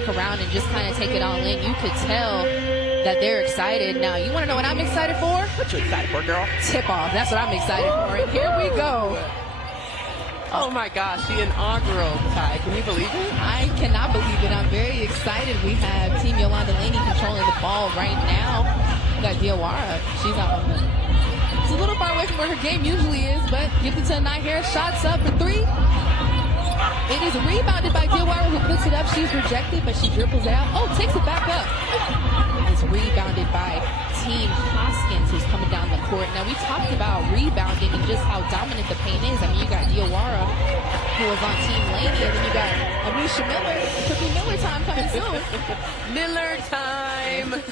walk around and just kind of take it all in. You could tell that they're excited. Now, you want to know what I'm excited for? What you excited for, girl? Tip-off. That's what I'm excited for. And here we go. Oh, my gosh. The inaugural tie. Can you believe it? I cannot believe it. I'm very excited. We have Team Yolanda Laney controlling the ball right now. We got Diawara. She's out on the... She's a little far away from where her game usually is, but gives it to Anai Harris. Shots up for 3. It is rebounded by Diawara, who puts it up. She's rejected, but she dribbles it out. Oh, takes it back up. It's rebounded by Team Hoskins, who's coming down the court. Now, we talked about rebounding and just how dominant the paint is. I mean, you got Diawara, who was on Team Laney, and then you got Amisha Miller. It could be Miller time coming soon. Miller time.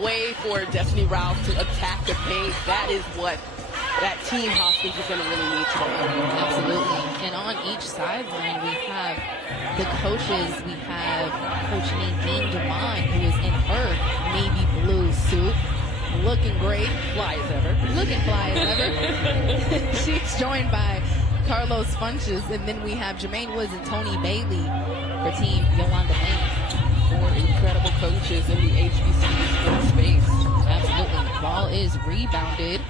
Way for Destiny Ralph to attack the paint. That is what that Team Hoskins is going to really need today. Absolutely. And on each sideline, we have the coaches. We have Coach Nadine Demond, who is in her navy blue suit. Looking great. Fly as ever. Looking fly as ever. She's joined by Carlos Funches. And then we have Jermaine Woods and Tony Bailey for Team Yolanda Laney. 4 incredible coaches in the HBCU sports space. Absolutely. The ball is rebounded.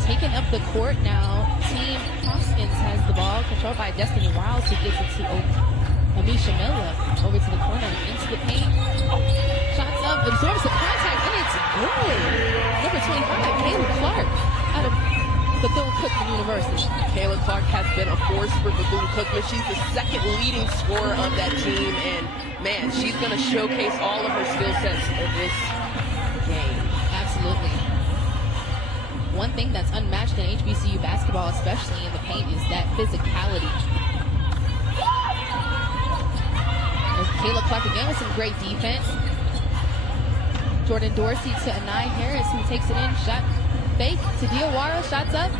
Taking up the court now. Team Hoskins has the ball, controlled by Destiny Wiles, who gives it to Amisha Miller. Over to the corner, into the paint. Shots up, absorbs the contact, and it's good. Number 25, Kayla Clark, out of Bethune-Cookman University. Kayla Clark has been a force for Bethune-Cookman. She's the second leading scorer of that team, and man, she's going to showcase all of her skill sets in this game. Absolutely. One thing that's unmatched in HBCU basketball, especially in the paint, is that physicality. There's Kayla Clark again with some great defense. Jordan Dorsey to Anai Harris, who takes it in. Shot fake to Diawara. Shots up.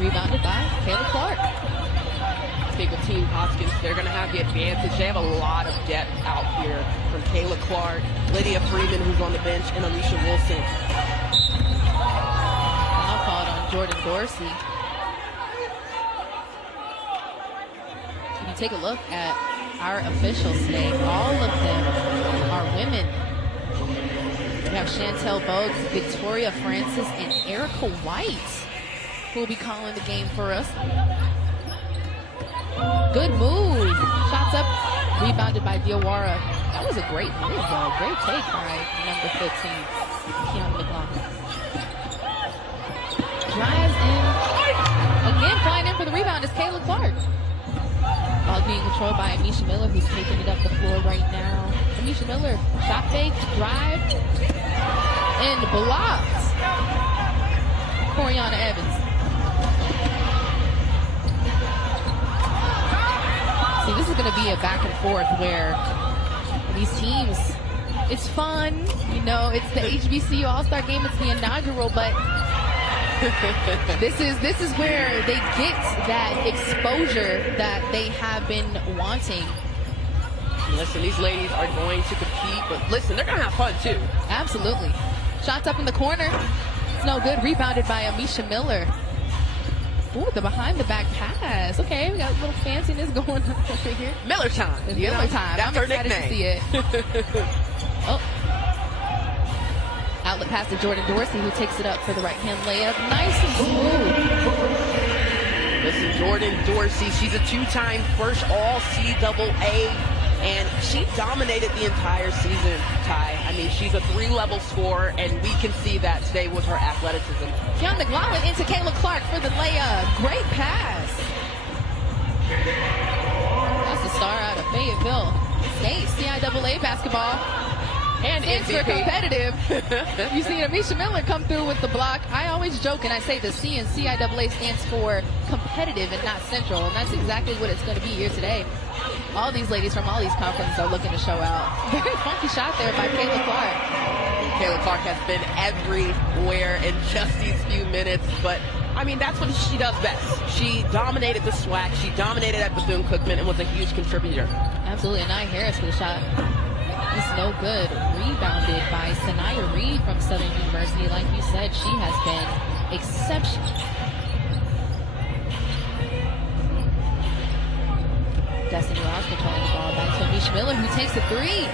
Rebounded by Kayla Clark. I think with Team Hoskins, they're going to have the advantage. They have a lot of depth out here from Kayla Clark, Lydia Freeman, who's on the bench, and Alicia Wilson. Foul called on Jordan Dorsey. If you take a look at our officials today, all of them are women. We have Chantel Bogues, Victoria Francis, and Erica White, who will be calling the game for us. Good move. Shots up. Rebounded by Diawara. That was a great move, though. Great take by number 15, Keon McLaughlin. Drives in. Again, flying in for the rebound is Kayla Clark. Ball being controlled by Amisha Miller, who's taking it up the floor right now. Amisha Miller, shot fake, drive, and blocked. Coriana Evans. See, this is going to be a back and forth where these teams, it's fun, you know, it's the HBCU All-Star Game, it's the inaugural, but this is where they get that exposure that they have been wanting. Listen, these ladies are going to compete, but listen, they're going to have fun too. Absolutely. Shots up in the corner. It's no good. Rebounded by Amisha Miller. Ooh, the behind-the-back pass. Okay, we got a little fanciness going on over here. Miller time. Miller time. That's I'm her excited nickname. to see it. Oh. Outlet pass to Jordan Dorsey, who takes it up for the right-hand layup. Nice and smooth. Listen, Jordan Dorsey, she's a 2-time first All-CAA, and she dominated the entire season, Ty. I mean, she's a 3-level scorer, and we can see that today with her athleticism. Keon McLaughlin into Kayla Clark for the layup. Great pass. That's the star out of Fayetteville State, CIAA basketball. And stands for competitive. You see Amisha Miller come through with the block. I always joke and I say the C in CIAA stands for competitive and not central, and that's exactly what it's going to be here today. All these ladies from all these conferences are looking to show out. Very funky shot there by Kayla Clark. Kayla Clark has been everywhere in just these few minutes, but I mean, that's what she does best. She dominated the SWAC, she dominated at Bethune-Cookman, and was a huge contributor. Absolutely. Anai Harris with a shot. It's no good. Rebounded by Sanaya Reed from Southern University. Like you said, she has been exceptional. Destiny Ross controlling the ball back to Misha Miller, who takes a three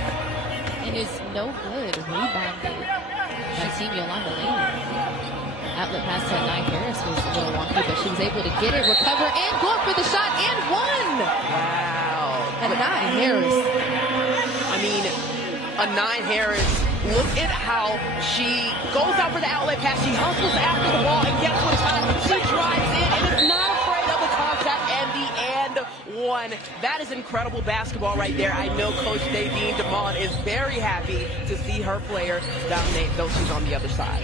and is no good. Rebounded by Team Yolanda Laney. Outlet pass to Nye Harris was a little wonky, but she was able to get it, recover, and go up for the shot, and one! Wow. And Nye Harris. I mean, a Nye Harris, look at how she goes out for the outlet pass. She hustles after the ball, and guess what time? She drives in and is not afraid of the contact, and the and one. That is incredible basketball right there. I know Coach Nadine DeMond is very happy to see her player dominate, though she's on the other side.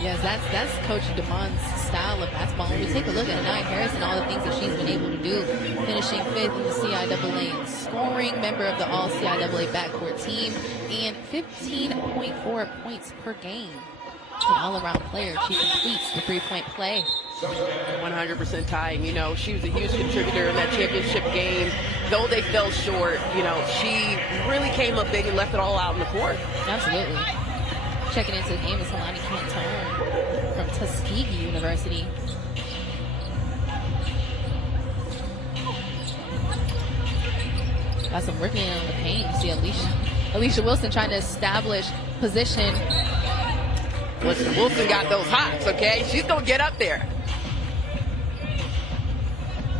Yes, that's Coach DeMond's style of basketball. When we take a look at Nye Harris and all the things that she's been able to do, finishing 5th in the CIAA in scoring, member of the All-CIAA backcourt team, and 15.4 points per game. An all-around player. She completes the three-point play. 100% tying. You know, she was a huge contributor in that championship game. Though they fell short, you know, she really came up big and left it all out in the court. Absolutely. Checking into the game is Helani Canton from Tuskegee University. Got some ripping on the paint. You see Alicia Wilson trying to establish position. Listen, Wilson got those hops, okay? She's going to get up there.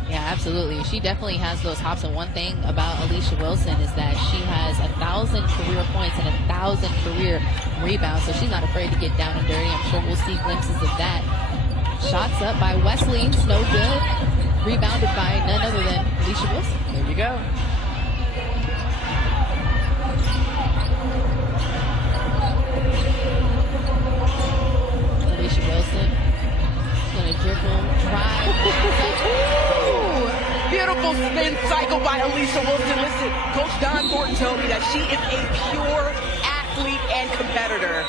Yeah, absolutely. She definitely has those hops. And one thing about Alicia Wilson is that she has 1,000 career points and 1,000 career rebounds. So she's not afraid to get down and dirty. I'm sure we'll see glimpses of that. Shots up by Wesley. It's no good. Rebounded by none other than Alicia Wilson. There you go. Alicia Wilson. She's going to dribble, drive. Beautiful spin cycle by Alicia Wilson. Listen, Coach Don Thornton told me that she is a pure athlete and competitor.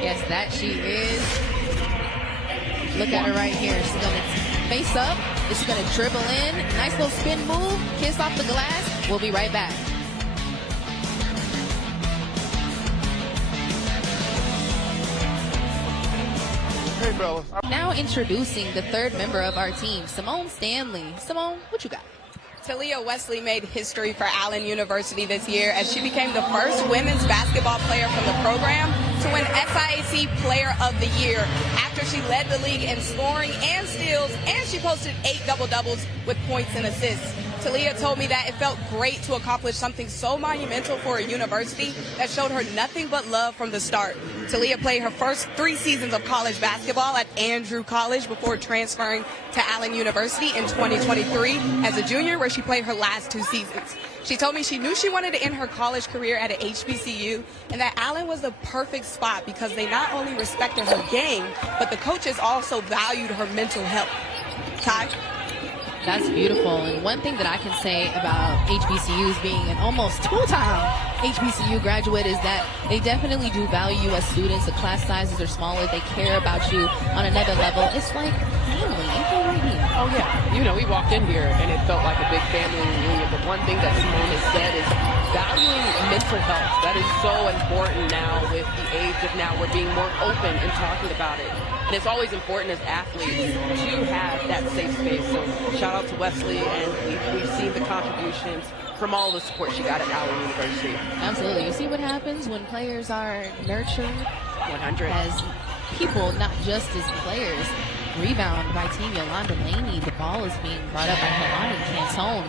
Yes, that she is. Look at her right here. She's going to face up. She's going to dribble in. Nice little spin move. Kiss off the glass. We'll be right back. Hey, fellas. Now introducing the third member of our team, Simone Stanley. Simone, what you got? Talia Wesley made history for Allen University this year as she became the first women's basketball player from the program to win SIAC Player of the Year after she led the league in scoring and steals, and she posted 8 double-doubles with points and assists. Talia told me that it felt great to accomplish something so monumental for a university that showed her nothing but love from the start. Talia played her first 3 seasons of college basketball at Andrew College before transferring to Allen University in 2023 as a junior, where she played her last 2 seasons. She told me she knew she wanted to end her college career at an HBCU and that Allen was the perfect spot because they not only respected her game, but the coaches also valued her mental health. Ty? That's beautiful. And one thing that I can say about HBCUs being an almost full-time HBCU graduate is that they definitely do value you as students. The class sizes are smaller. They care about you on another level. It's like family. Ain't they right here? Oh, yeah. You know, we walked in here and it felt like a big family reunion. But one thing that Simone has said is valuing mental health. That is so important now with the age of now. We're being more open and talking about it. And it's always important as athletes to have that safe space. So shout out to Wesley, and we've seen the contributions from all the support she got at Allen University. Absolutely. You see what happens when players are nurtured 100. as people, not just as players. Rebound by Team Yolanda Laney. The ball is being brought up by Helani Canton.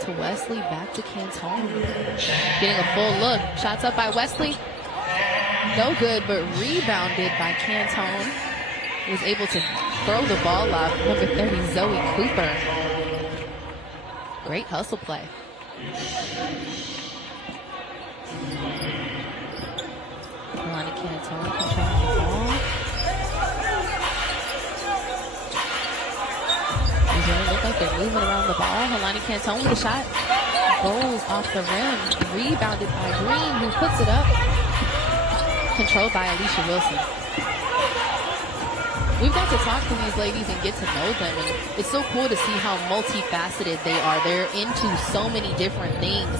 To Wesley, back to Canton. Getting a full look. Shots up by Wesley. No good, but rebounded by Canton. Was able to throw the ball up. Number 30, Zoe Cooper. Great hustle play. Helani Canton controlling the ball. They look like they're moving around the ball. Helani Canton with a shot. Goes off the rim. Rebounded by Green, who puts it up. Controlled by Alicia Wilson. We've got to talk to these ladies and get to know them, and it's so cool to see how multifaceted they are. They're into so many different things.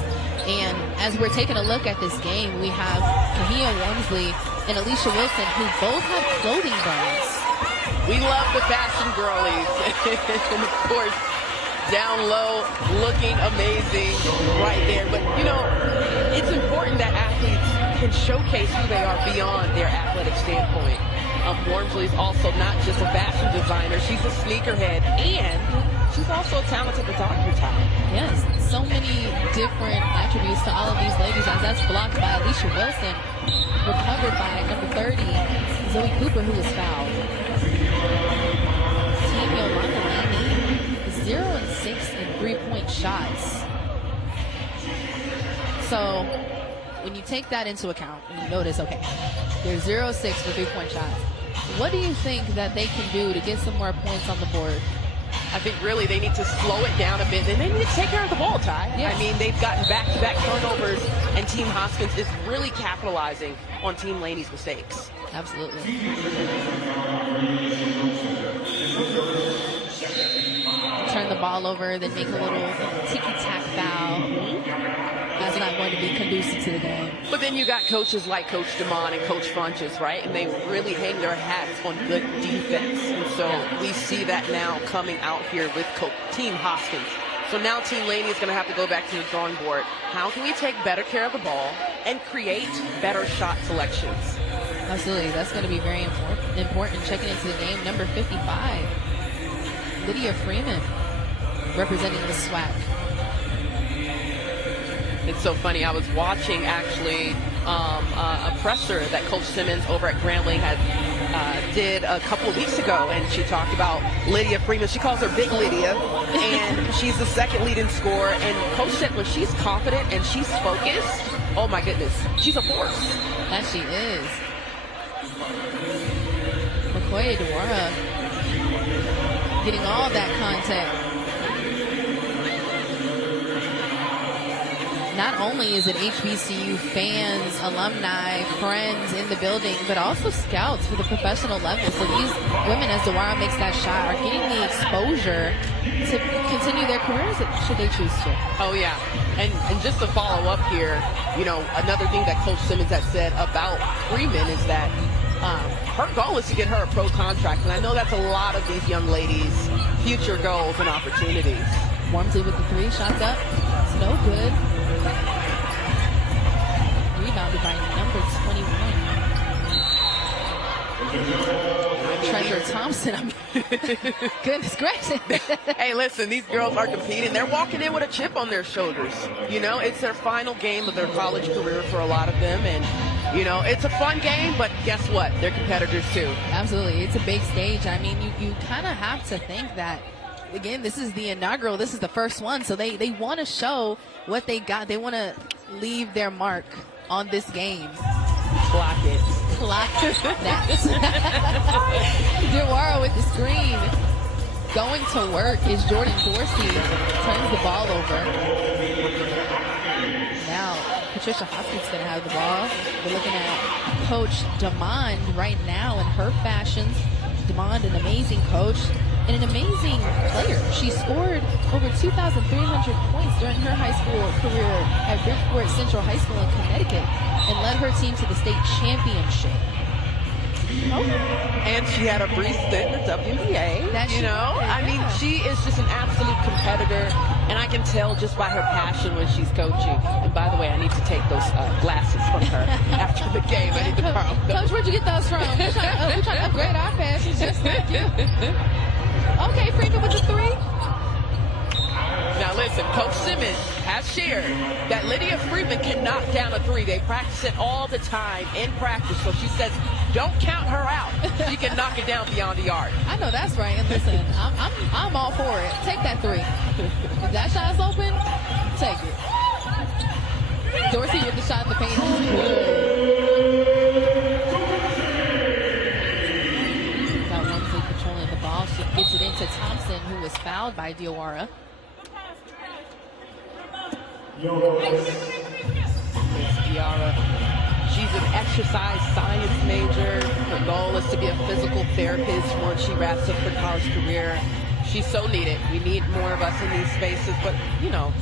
And as we're taking a look at this game, we have Kahia Wormsley and Alicia Wilson, who both have clothing brands. We love the fashion girlies. And of course, down low, looking amazing right there. But, you know, it's important that athletes can showcase who they are beyond their athletic standpoint. Wormsley's also not just a fashion designer. She's a sneakerhead, and she's also a talented photographer. Yes, so many different attributes to all of these ladies, as that's blocked by Alicia Wilson, recovered by number 30, Zoe Cooper, who was fouled. Team Yolanda Laney, 0-6 in three-point shots. So when you take that into account, and you notice, okay, they're 0-6 for three-point shots. What do you think that they can do to get some more points on the board? I think really they need to slow it down a bit, and they need to take care of the ball, Ty. Yes. I mean, they've gotten back-to-back turnovers, and Team Hoskins is really capitalizing on Team Laney's mistakes. Absolutely. Turn the ball over, then make a little ticky-tack foul. That's not going to be conducive to the game. But then you got coaches like Coach DeMond and Coach Funches, right? And they really hang their hats on good defense. And so we see that now coming out here with Team Hoskins. So now Team Laney is going to have to go back to the drawing board. How can we take better care of the ball and create better shot selections? Absolutely. That's going to be very important. Checking into the game, number 55, Lydia Freeman, representing the SWAC. It's so funny. I was watching actually a presser that Coach Simmons over at Grambling did a couple of weeks ago, and she talked about Lydia Freeman. She calls her Big Lydia, and she's the second leading scorer. And Coach said when she's confident and she's focused, oh my goodness, she's a force. That she is. Okoye Dewara getting all that contact. Not only is it HBCU fans, alumni, friends in the building, but also scouts for the professional level. So these women, as Dewara makes that shot, are getting the exposure to continue their careers should they choose to. Oh, yeah. And just to follow up here, you know, another thing that Coach Simmons has said about Freeman is that her goal is to get her a pro contract. And I know that's a lot of these young ladies' future goals and opportunities. Wormsley with the three, shots up. It's no good. Rebounded by number 21. Treasure Thompson. Goodness gracious. Hey, listen, these girls are competing. They're walking in with a chip on their shoulders. You know, it's their final game of their college career for a lot of them. And, you know, it's a fun game, but guess what? They're competitors too. Absolutely. It's a big stage. I mean, you kind of have to think that, again, this is the inaugural. This is the first one. So they want to show what they got. They want to leave their mark on this game. Clock it. Clock that. Dewara with the screen. Going to work is Jordan Dorsey. Turns the ball over. Now, Patricia Hoskins is going to have the ball. We're looking at Coach DeMond right now in her fashions. DeMond, an amazing coach and an amazing player. She scored over 2,300 points during her high school career at Bridgeport Central High School in Connecticut and led her team to the state championship. And she had a brief stint in the WNBA. I mean, she is just an absolute competitor, and I can tell just by her passion when she's coaching. And by the way, I need to take those glasses from her after the game. I need to borrow them. Coach, where'd you get those from? We're trying to upgrade our fashions just like you. Okay, Freeman with the three. Now listen, Coach Simmons has shared that Lydia Freeman can knock down a three. They practice it all the time in practice. So she says, don't count her out. She can knock it down beyond the arc. I know that's right. And listen, I'm all for it. Take that three. If that shot's open, take it. Dorsey with the shot in the paint. Got Wormsley controlling the ball. She gets it into Thompson, who was fouled by Dewara. Dewara. She's an exercise science major. Her goal is to be a physical therapist once she wraps up her college career. She's so needed. We need more of us in these spaces, but, you know,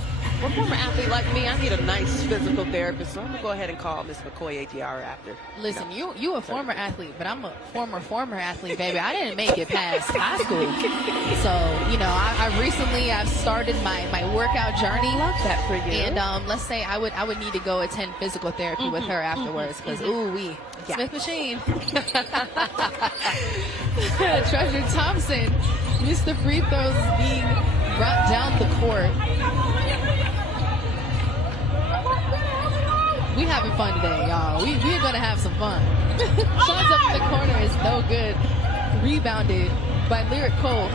For a former athlete like me, I need a nice physical therapist, so I'm going to go ahead and call Miss McCoy ATR after. Listen, you a former athlete, but I'm a former athlete, baby. I didn't make it past high school. So, I've started my workout journey. Love that for you. And let's say I would need to go attend physical therapy with her afterwards, because Smith machine. Treasure Thompson missed the free throws being brought down the court. We having fun today, y'all. We're gonna have some fun. Shots up in the corner is no good. Rebounded by Lyric Cole.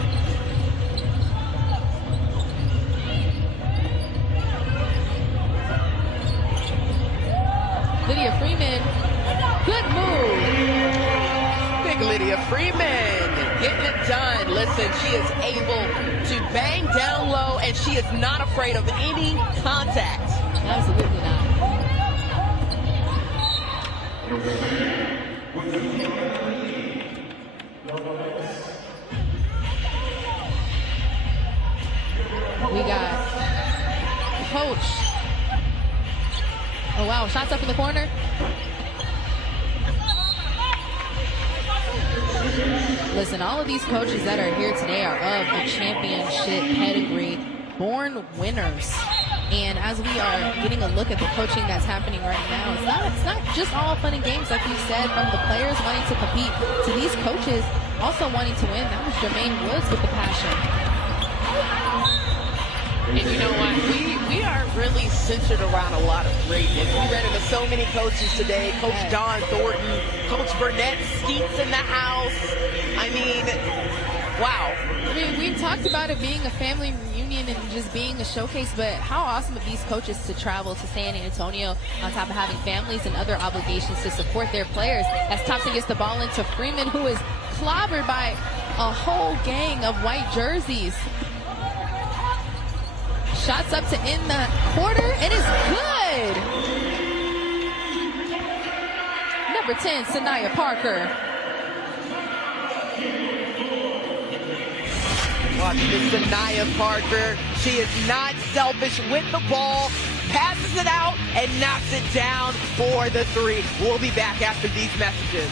Lydia Freeman, good move. Big Lydia Freeman getting it done. Listen, she is able to bang down low, and she is not afraid of any contact. Absolutely not. We got Coach. Oh, wow. Shots up in the corner. Listen, all of these coaches that are here today are of a championship pedigree, born winners. And as we are getting a look at the coaching that's happening right now, it's not just all fun and games, like you said, from the players wanting to compete to these coaches also wanting to win. That was Jermaine Woods with the passion. And you know what? We are really centered around a lot of greatness. We ran into so many coaches today. Coach Don Thornton, Coach Burnett Skeets in the house. I mean, wow. I mean, we've talked about it being a family reunion and just being a showcase, but how awesome of these coaches to travel to San Antonio on top of having families and other obligations to support their players. As Thompson gets the ball into Freeman, who is clobbered by a whole gang of white jerseys. Shots up to end the quarter, and it's good. Number 10, Sanaya Parker. Watch this Sanaya Parker. She is not selfish with the ball, passes it out, and knocks it down for the three. We'll be back after these messages.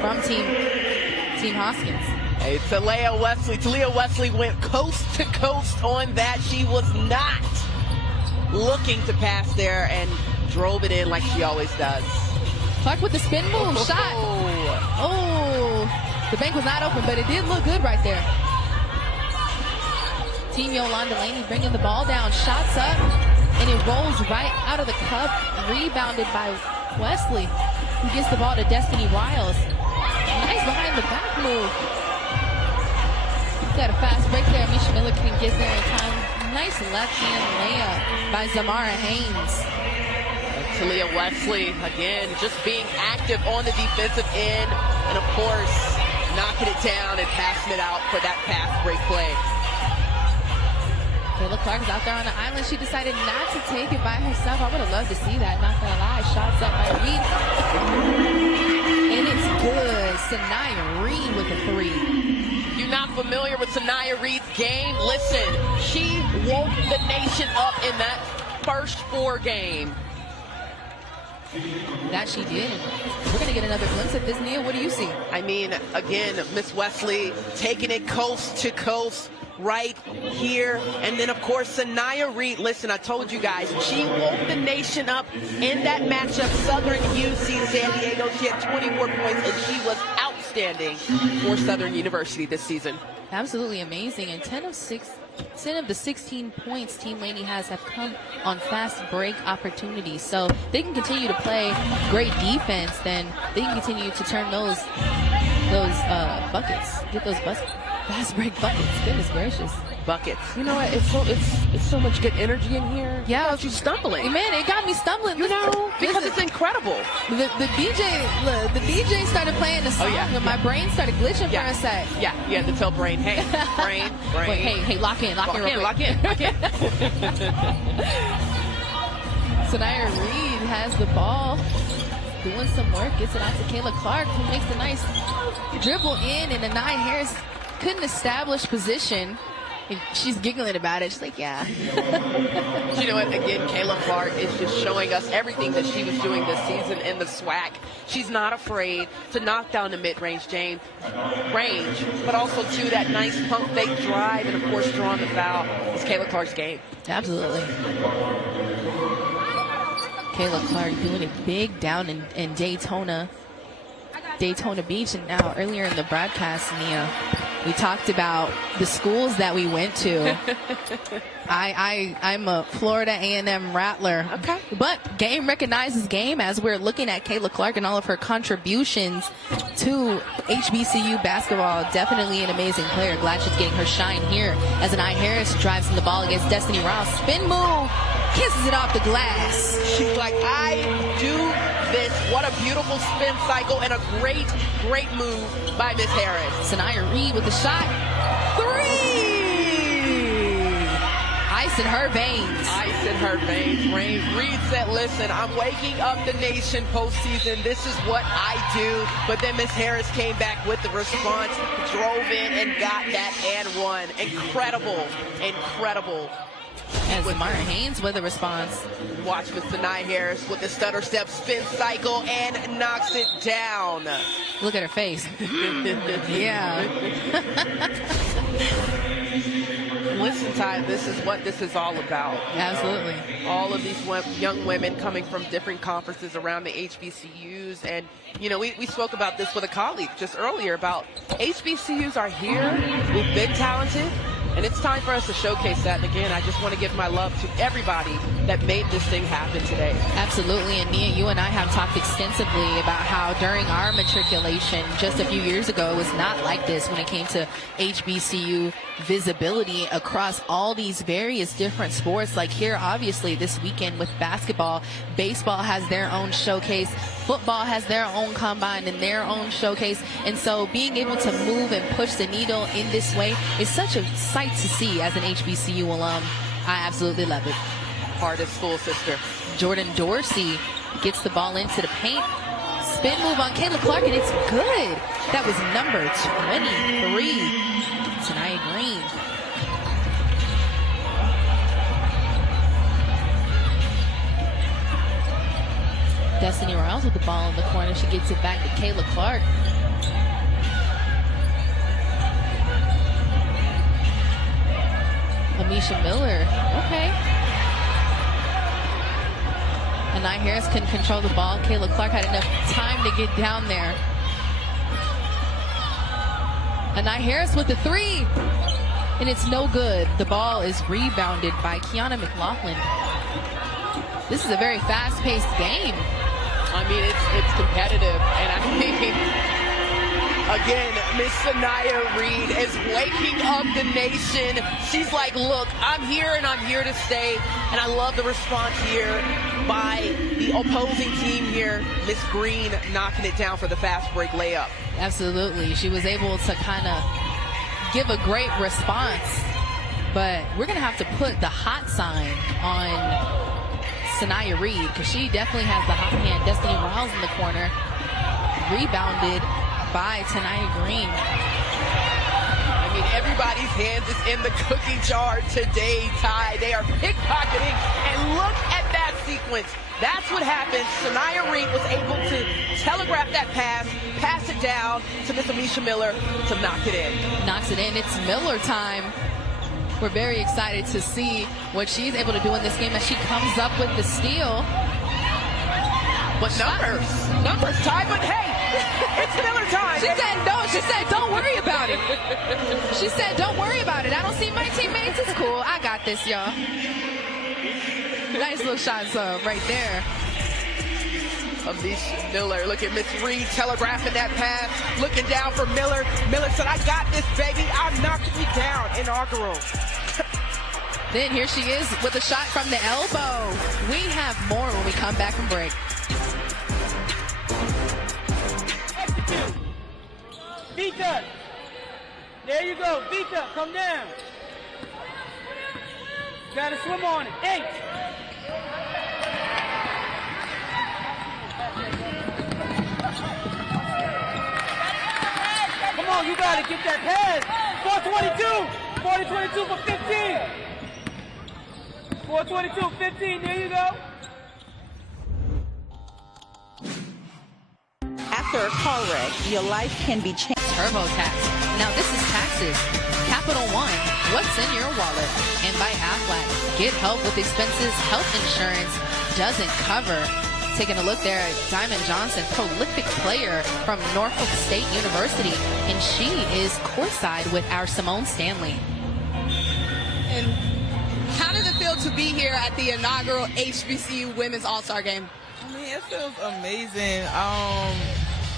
From Team Hoskins. Hey, Talia Wesley went coast to coast on that. She was not looking to pass there and drove it in like she always does. Clark with the spin move shot. Oh, the bank was not open, but it did look good right there. Team Yolanda Laney bringing the ball down, shots up, and it rolls right out of the cup. Rebounded by Wesley, who gets the ball to Destiny Wiles. Nice behind the back move. Got a fast break there. Misha Miller can get there in time. Nice left-hand layup by Zamara Haynes. Talia Wesley, again, just being active on the defensive end. And, of course, knocking it down and passing it out for that fast break play. Kayla Clark is out there on the island. She decided not to take it by herself. I would have loved to see that, not gonna lie. Shots up by Reed. And it's good. Sanaya Reed with a three. If you're not familiar with Sanaya Reed's game, listen, she woke the nation up in that first 4 game. That she did. We're going to get another glimpse at this, Nia. What do you see? I mean, again, Miss Wesley taking it coast to coast right here. And then, of course, Sanaya Reed. Listen, I told you guys, she woke the nation up in that matchup. Southern UC San Diego. She had 24 points, and she was outstanding for Southern University this season. Absolutely amazing. And 10 of the 16 points Team Laney have come on fast break opportunities. So they can continue to play great defense, then they can continue to turn those buckets, get those fast break buckets. Goodness gracious. Buckets. You know what? It's so much good energy in here. Yeah, Without you stumbling. Man, it got me stumbling. You know, because it's incredible. The DJ started playing the song, and my brain started glitching for a sec. Yeah, to tell brain, hey, brain. Wait, hey, lock in real quick. Lock in. Sanaya Reed has the ball, doing some work, gets it out to Kayla Clark, who makes a nice dribble in, and Anaya Harris couldn't establish position. She's giggling about it. She's like, yeah. You know what? Again, Kayla Clark is just showing us everything that she was doing this season in the SWAC. She's not afraid to knock down the mid-range range, but also to that nice pump fake drive, and of course drawing the foul. It's Kayla Clark's game. Absolutely. Kayla Clark doing it big down in Daytona Beach. And now earlier in the broadcast, Nia, we talked about the schools that we went to. I'm a Florida A&M Rattler. Okay. But game recognizes game as we're looking at Kayla Clark and all of her contributions to HBCU basketball. Definitely an amazing player. Glad she's getting her shine here as Anaya Harris drives in the ball against Destiny Rouse. Spin move, kisses it off the glass. She's like, I do this. What a beautiful spin cycle and a great, great move by Miss Harris. Sanaya Reed with the shot. 3! Ice in her veins. Ice in her veins. Reed said, listen, I'm waking up the nation postseason. This is what I do. But then Miss Harris came back with the response, drove in and got that and one. Incredible, incredible. As Mara Haynes with a response. Watch Miss Anaya Harris with the stutter step spin cycle and knocks it down. Look at her face. Yeah. Listen, Ty, this is what this is all about. Absolutely. All of these young women coming from different conferences around the HBCUs. And, you know, we spoke about this with a colleague just earlier about HBCUs are here. We've been talented. And it's time for us to showcase that. And again, I just want to give my love to everybody that made this thing happen today. Absolutely. And Nia, you and I have talked extensively about how during our matriculation just a few years ago, it was not like this when it came to HBCU visibility across all these various different sports. Like here, obviously, this weekend with basketball, baseball has their own showcase. Football has their own combine and their own showcase. And so being able to move and push the needle in this way is such a sight to see as an HBCU alum. I absolutely love it. Hardest school sister. Jordan Dorsey gets the ball into the paint. Spin move on Kayla Clark, and it's good. That was number 23, Sanaya Green. Destiny Rouse with the ball in the corner. She gets it back to Kayla Clark. Amisha Miller. Okay. Anaya Harris couldn't control the ball. Kayla Clark had enough time to get down there. Anaya Harris with the 3. And it's no good. The ball is rebounded by Kiana McLaughlin. This is a very fast-paced game. I mean, it's competitive. And I think, again, Miss Sanaya Reed is waking up the nation. She's like, look, I'm here and I'm here to stay. And I love the response here by the opposing team here. Miss Green knocking it down for the fast break layup. Absolutely. She was able to kind of give a great response. But we're going to have to put the hot sign on Sanaya Reed because she definitely has the hot hand. Destiny Rouse in the corner. Rebounded by Sanaya Green. I mean, everybody's hands is in the cookie jar today, Ty. They are pickpocketing, and look at that sequence. That's what happened. Sanaya Reed was able to telegraph that pass it down to Miss Amisha Miller to knock it in. Knocks it in. It's Miller time. We're very excited to see what she's able to do in this game as she comes up with the steal. But numbers, Ty, but hey, it's Miller time. She said, no, she said, don't worry about it. She said, don't worry about it. I don't see my teammates. It's cool. I got this, y'all. Nice little shot right there. Amisha Miller, look at Miss Reed telegraphing that pass, looking down for Miller. Miller said, I got this, baby. I'm knocking you down. Inaugural. Then here she is with a shot from the elbow. We have more when we come back from break. Beat up. There you go. Beat up. Come down. Gotta swim on it. 8. You got to get that pass. 422. 422 for 15. 422, 15. There you go. After a car wreck, your life can be changed. TurboTax. Now this is taxes. Capital One. What's in your wallet? And by Aflac. Get help with expenses health insurance doesn't cover. Taking a look there at Diamond Johnson, prolific player from Norfolk State University, and she is courtside with our Simone Stanley. And how does it feel to be here at the inaugural HBCU Women's All-Star Game? I mean, it feels amazing.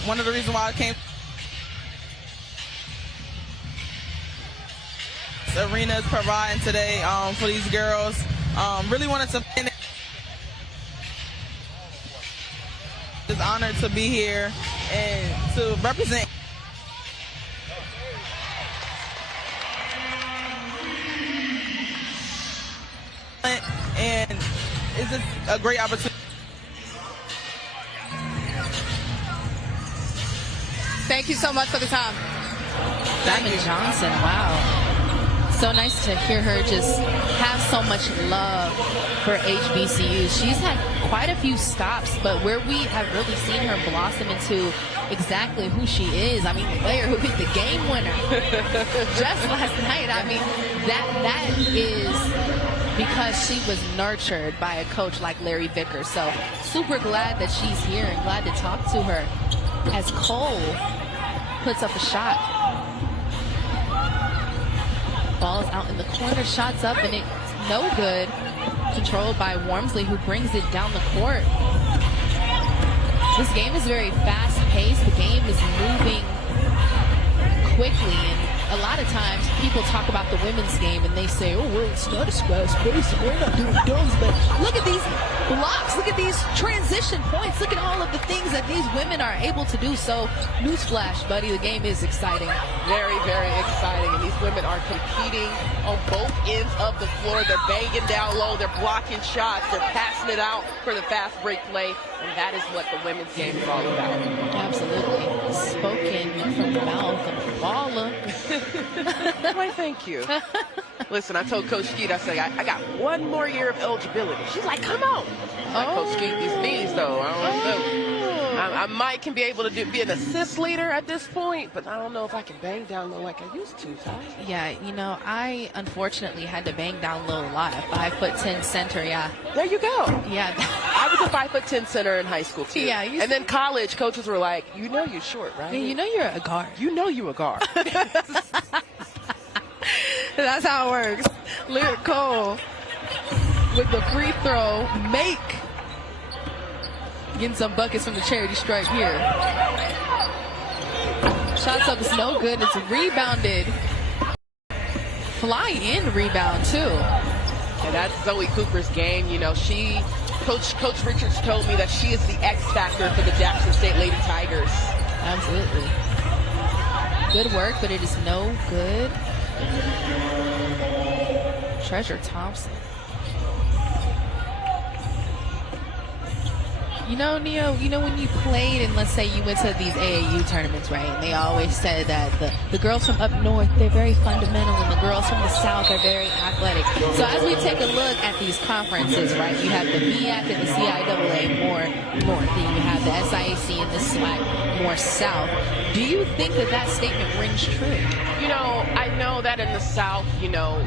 One of the reasons why I came this arena is providing today for these girls. Really wanted to win. It's honored to be here and to represent. And it's just a great opportunity. Thank you so much for the time. Diamond Johnson, wow. So nice to hear her just have so much love for HBCU. She's had quite a few stops, but where we have really seen her blossom into exactly who she is. I mean, the player who hit the game winner just last night. I mean, that is because she was nurtured by a coach like Larry Vickers. So super glad that she's here and glad to talk to her as Cole puts up a shot. Ball's out in the corner, shots up, and it's no good. Controlled by Wormsley, who brings it down the court. This game is very fast-paced. The game is moving quickly, and a lot of times people talk about the women's game and they say, oh, well, it's not as fast-paced, we're not doing dunks, but look at these blocks, look at these transition points, look at all of the things that these women are able to do. So, newsflash, buddy, the game is exciting. Very, very exciting. And these women are competing on both ends of the floor. They're banging down low. They're blocking shots. They're passing it out for the fast break play. And that is what the women's game is all about. Absolutely. Spoken from the mouth of a baller. Why, thank you. Listen, I told Coach Skeet, I said, I got one more year of eligibility. She's like, come on. Like, Coach Skeet, these knees, though, I don't know. I might can be able to be an assist leader at this point, but I don't know if I can bang down low like I used to, Ty. Yeah, you know, I unfortunately had to bang down low a lot. A 5'10" center, yeah. There you go. Yeah. I was a 5'10" center in high school, too. Yeah. And then college, coaches were like, you know you're short, right? Yeah, you know you're a guard. You know you're a guard. That's how it works. Lyric Cole with the free throw make. Getting some buckets from the charity stripe here. Shots up is no good. It's rebounded. Fly in rebound too. And that's Zoe Cooper's game. You know, Coach Richards told me that she is the X factor for the Jackson State Lady Tigers. Absolutely. Good work, but it is no good. Treasure Thompson. You know, Neo, you know when you played and let's say you went to these AAU tournaments, right? And they always said that the girls from up north, they're very fundamental and the girls from the south are very athletic. So as we take a look at these conferences, right, you have the MEAC and the CIAA more north, and you have the SIAC and the SWAC more south. Do you think that statement rings true? You know, I know that in the south, you know,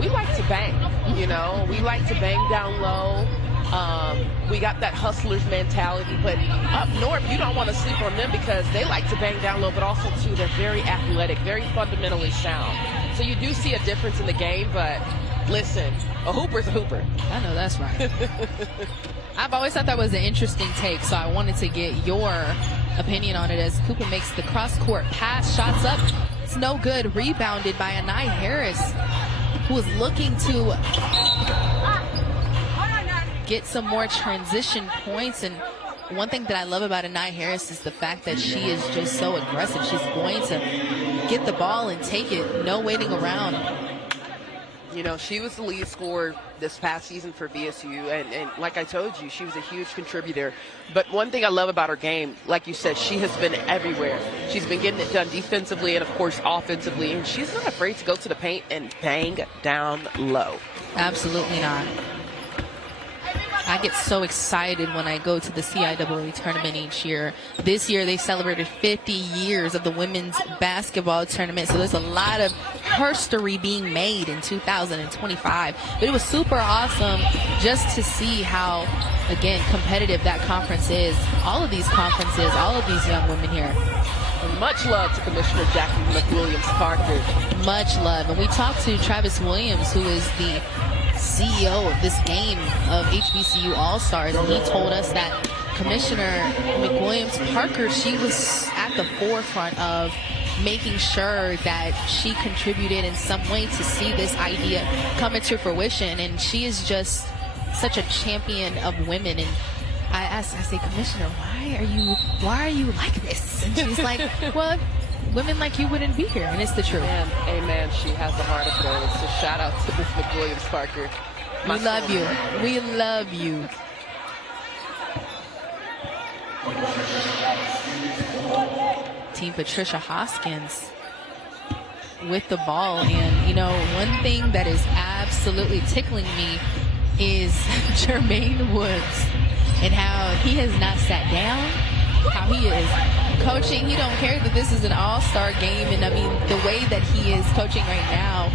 we like to bang, you know. We like to bang down low. We got that hustlers mentality, but up north, you don't want to sleep on them because they like to bang down low, but also, too, they're very athletic, very fundamentally sound. So you do see a difference in the game, but listen, a hooper's a hooper. I know that's right. I've always thought that was an interesting take, so I wanted to get your opinion on it as Cooper makes the cross-court pass, shots up. It's no good, rebounded by Anai Harris, who is looking to get some more transition points. And one thing that I love about Anai Harris is the fact that she is just so aggressive. She's going to get the ball and take it, no waiting around. You know, she was the lead scorer this past season for VSU, and like I told you, she was a huge contributor. But one thing I love about her game, like you said, she has been everywhere. She's been getting it done defensively and, of course, offensively, and she's not afraid to go to the paint and bang down low. Absolutely not. I get so excited when I go to the CIAA tournament each year. This year, they celebrated 50 years of the women's basketball tournament, so there's a lot of history being made in 2025. But it was super awesome just to see how, again, competitive that conference is. All of these conferences, all of these young women here. And much love to Commissioner Jackie McWilliams-Parker. Much love. And we talked to Travis Williams, who is the CEO of this game of HBCU All-Stars, and he told us that Commissioner McWilliams-Parker, she was at the forefront of making sure that she contributed in some way to see this idea come into fruition, and she is just such a champion of women. And I say, Commissioner, why are you like this? And she's like, well, women like you wouldn't be here, and it's the truth. Amen. She has the heart of gold. So shout out to Miss McWilliams-Parker. We love you. We love you. Team Patricia Hoskins with the ball. And, you know, one thing that is absolutely tickling me is Jermaine Woods and how he has not sat down, how he is coaching. He don't care that this is an all-star game. And, I mean, the way that he is coaching right now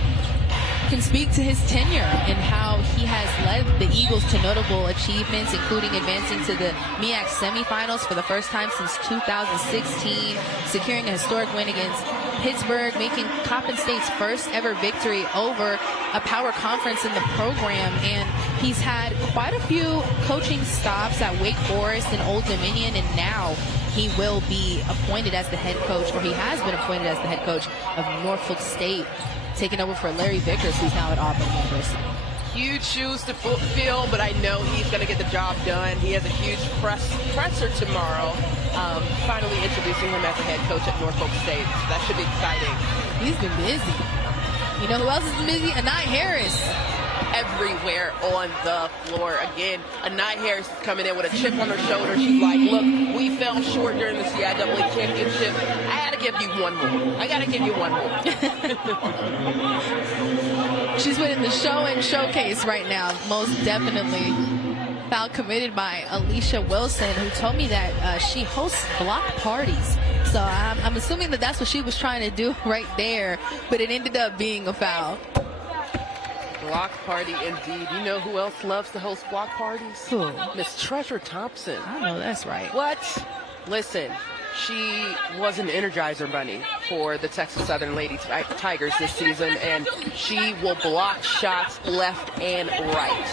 can speak to his tenure and how he has led the Eagles to notable achievements, including advancing to the MEAC semifinals for the first time since 2016, securing a historic win against Pittsburgh, making Coppin State's first ever victory over a power conference in the program. And he's had quite a few coaching stops at Wake Forest and Old Dominion, and now he will be appointed as the head coach, or he has been appointed as the head coach of Norfolk State, taking over for Larry Vickers, who's now at Auburn University. Huge shoes to fill, but I know he's going to get the job done. He has a huge presser tomorrow, finally introducing him as the head coach at Norfolk State. So that should be exciting. He's been busy. You know who else has been busy? Anai Harris. Everywhere on the floor. Again, Anai Harris is coming in with a chip on her shoulder. She's like, look, we fell short during the CIAA championship. I got to give you one more. I got to give you one more. She's winning the show and showcase right now, most definitely. Foul committed by Alicia Wilson, who told me that she hosts block parties. So I'm assuming that that's what she was trying to do right there, but it ended up being a foul. Block party indeed. You know who else loves to host block parties? Who? Miss Treasure Thompson. I know that's right. What? Listen, she was an Energizer Bunny for the Texas Southern Lady Tigers this season, and she will block shots left and right.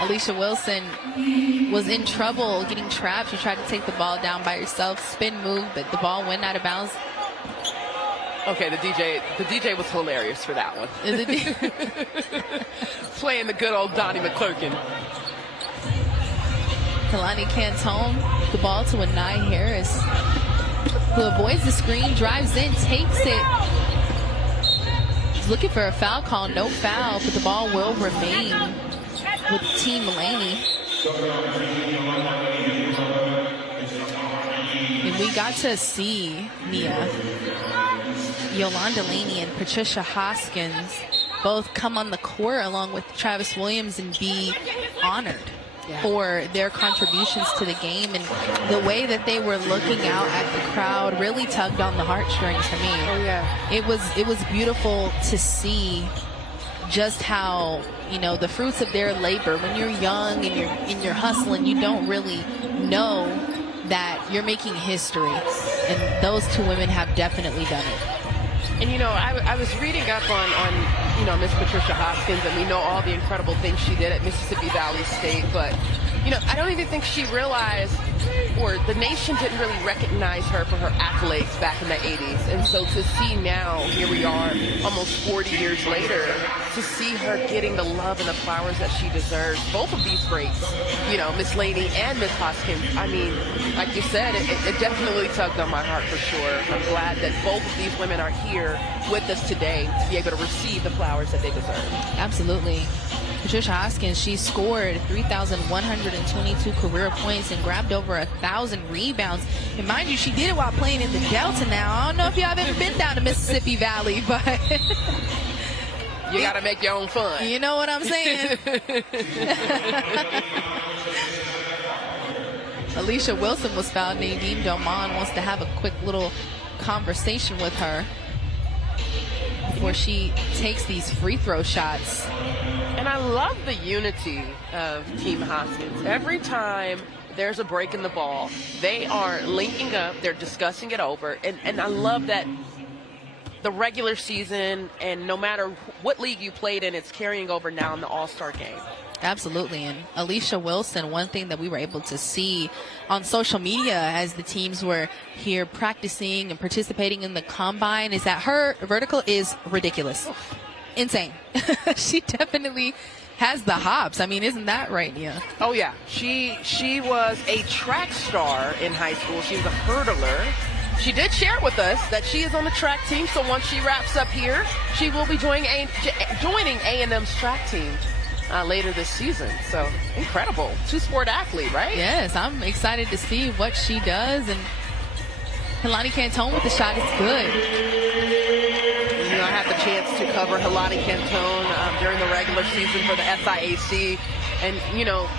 Alicia Wilson was in trouble getting trapped. She tried to take the ball down by herself, spin move, but the ball went out of bounds. Okay, the DJ was hilarious for that one. Playing the good old Donnie McClurkin. Kalani Cantone, the ball to Anai Harris, who avoids the screen, drives in, takes it. He's looking for a foul call, no foul, but the ball will remain with Team Laney. And we got to see Mia, Yolanda Laney and Patricia Hoskins both come on the court along with Travis Williams and be honored for their contributions to the game. And the way that they were looking out at the crowd really tugged on the heartstrings for me. Oh, yeah. It was beautiful to see just how, you know, the fruits of their labor. When you're young and you're hustling, you don't really know that you're making history. And those two women have definitely done it. And, you know, I was reading up on you know, Miss Patricia Hoskins, and we know all the incredible things she did at Mississippi Valley State. But I don't even think she realized, or the nation didn't really recognize her for her accolades back in the 80s. And so to see now, here we are, almost 40 years later, to see her getting the love and the flowers that she deserves, both of these greats, Miss Laney and Miss Hoskins. I mean, like you said, it definitely tugged on my heart for sure. I'm glad that both of these women are here with us today to be able to receive the flowers that they deserve. Absolutely. Patricia Hoskins, she scored 3,122 career points and grabbed over 1,000 rebounds. And mind you, she did it while playing in the Delta now. I don't know if y'all have ever been down to Mississippi Valley, but you got to make your own fun. You know what I'm saying? Alicia Wilson was found. Nadine Doman wants to have a quick little conversation with her before she takes these free throw shots. And I love the unity of Team Hoskins. Every time there's a break in the ball, they are linking up, they're discussing it over. And I love that the regular season, and no matter what league you played in, it's carrying over now in the All-Star game. Absolutely. And Alicia Wilson, one thing that we were able to see on social media as the teams were here practicing and participating in the combine is that her vertical is ridiculous. Insane. She definitely has the hops. I mean, isn't that right, Nia? Oh, yeah. She was a track star in high school. She was a hurdler. She did share with us that she is on the track team, so once she wraps up here, she will be joining A&M's track team later this season. So, incredible. Two-sport athlete, right? Yes, I'm excited to see what she does. And Helani Cantone with the shot is good. I had the chance to cover Helani Cantone during the regular season for the SIAC. And,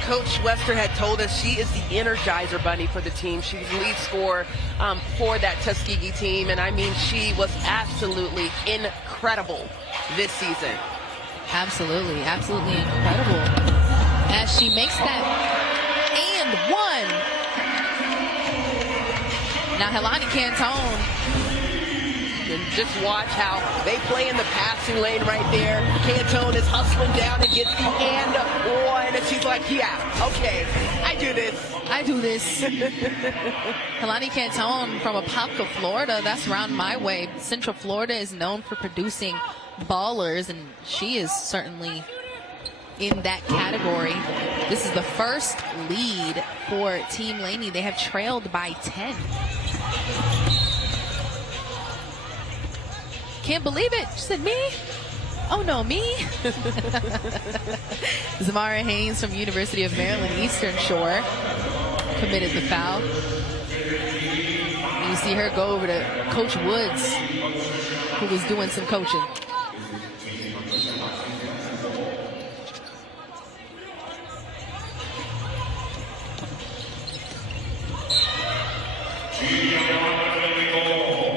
Coach Wester had told us she is the energizer bunny for the team. She was the lead scorer for that Tuskegee team. And, I mean, she was absolutely incredible this season. Absolutely, absolutely incredible. As she makes that and one. Now, Helani Cantone. And just watch how they play in the passing lane right there. Cantone is hustling down and gets the and one. And she's like, yeah, okay, I do this. I do this. Helani Cantone from Apopka, Florida. That's around my way. Central Florida is known for producing ballers, and she is certainly in that category. This is the first lead for Team Laney. They have trailed by 10. Can't believe it. She said, me? Oh, no, me? Zamara Haynes from University of Maryland Eastern Shore committed the foul. And you see her go over to Coach Woods, who was doing some coaching.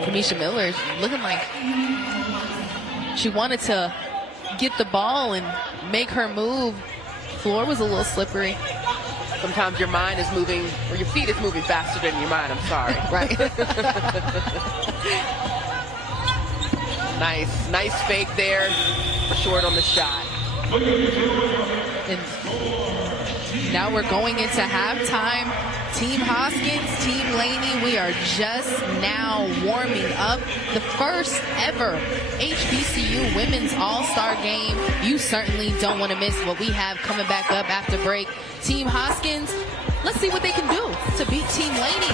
Kamisha Miller looking like she wanted to get the ball and make her move. Floor was a little slippery. Sometimes your mind is moving, or your feet is moving faster than your mind. I'm sorry. Right. Nice fake there. Short on the shot. And now we're going into halftime. Team Hoskins, Team Laney, we are just now warming up the first ever HBCU Women's All-Star Game. You certainly don't want to miss what we have coming back up after break. Team Hoskins, let's see what they can do to beat Team Laney.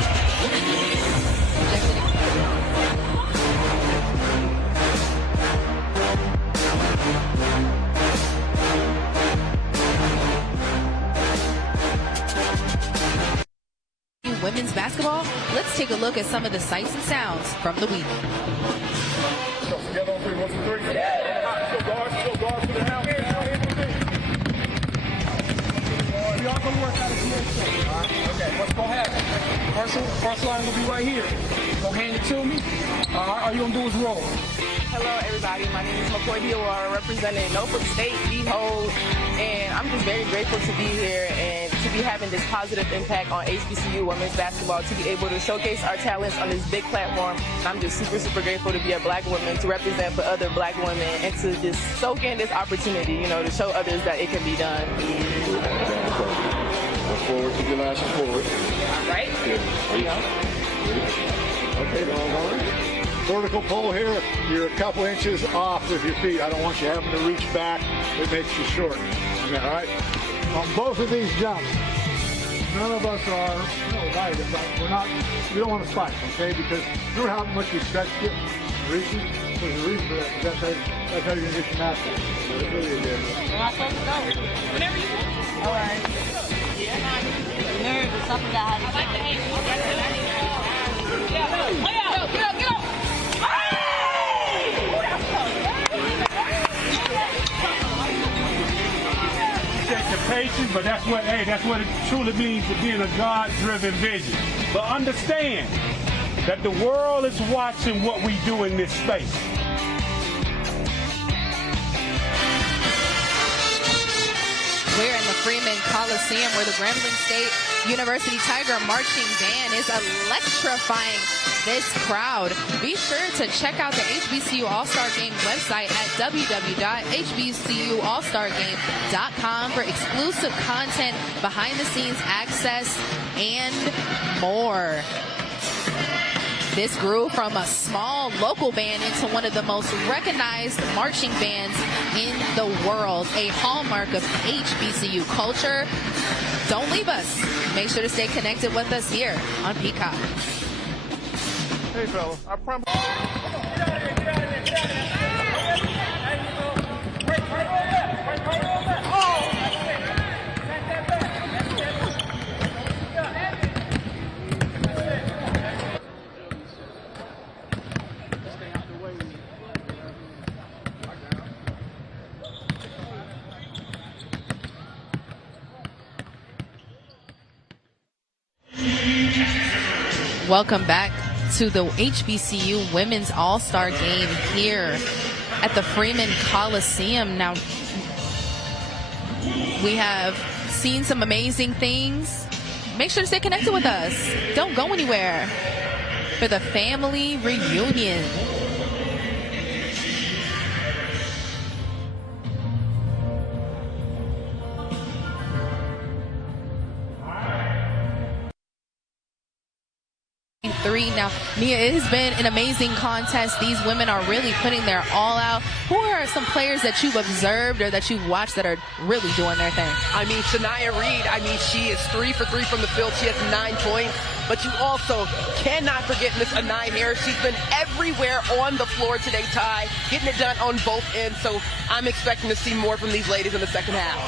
Women's basketball, let's take a look at some of the sights and sounds from the week. Together on 3, 1, 2, 3. Still guard, to the house. We all gonna work out of here. Okay, what's gonna happen? First line will be right here. Go hand it to me. All you gonna do is roll. Hello, everybody. My name is McCoy Diawara, representing Norfolk State, Behold, and I'm just very grateful to be here and to be having this positive impact on HBCU women's basketball, to be able to showcase our talents on this big platform. And I'm just super, super grateful to be a black woman, to represent for other black women, and to just soak in this opportunity, to show others that it can be done. forward. Keep your lashes forward. All right. Good. There you go. Okay, going. Vertical pull here. You're a couple inches off with your feet. I don't want you having to reach back. It makes you short. All right. On both of these jumps, none of us are right. We're not. We don't want to spike, okay? Because you know how much you stretched it, reaching. There's a reason for that. That's how you're gonna get your master. It really is. Whenever you want. All right. Nerve is something that I like to hang. Get up. The patience, but that's what it truly means to be in a God-driven vision. But understand that the world is watching what we do in this space. We're in the Freeman Coliseum where the Grambling State University Tiger Marching Band is electrifying this crowd. Be sure to check out the HBCU All-Star Game website at www.hbcuallstargame.com for exclusive content, behind-the-scenes access, and more. This grew from a small local band into one of the most recognized marching bands in the world, a hallmark of HBCU culture. Don't leave us. Make sure to stay connected with us here on Peacock. Hey, fellas, I promise. Welcome back to the HBCU Women's All-Star Game here at the Freeman Coliseum. Now, we have seen some amazing things. Make sure to stay connected with us. Don't go anywhere for the family reunion. Now, Mia, it has been an amazing contest. These women are really putting their all out. Who are some players that you've observed or that you've watched that are really doing their thing? I mean, Shania Reed, she is 3 for 3 from the field. She has 9 points. But you also cannot forget Miss Anai Harris. She's been everywhere on the floor today, Ty, getting it done on both ends. So I'm expecting to see more from these ladies in the second half.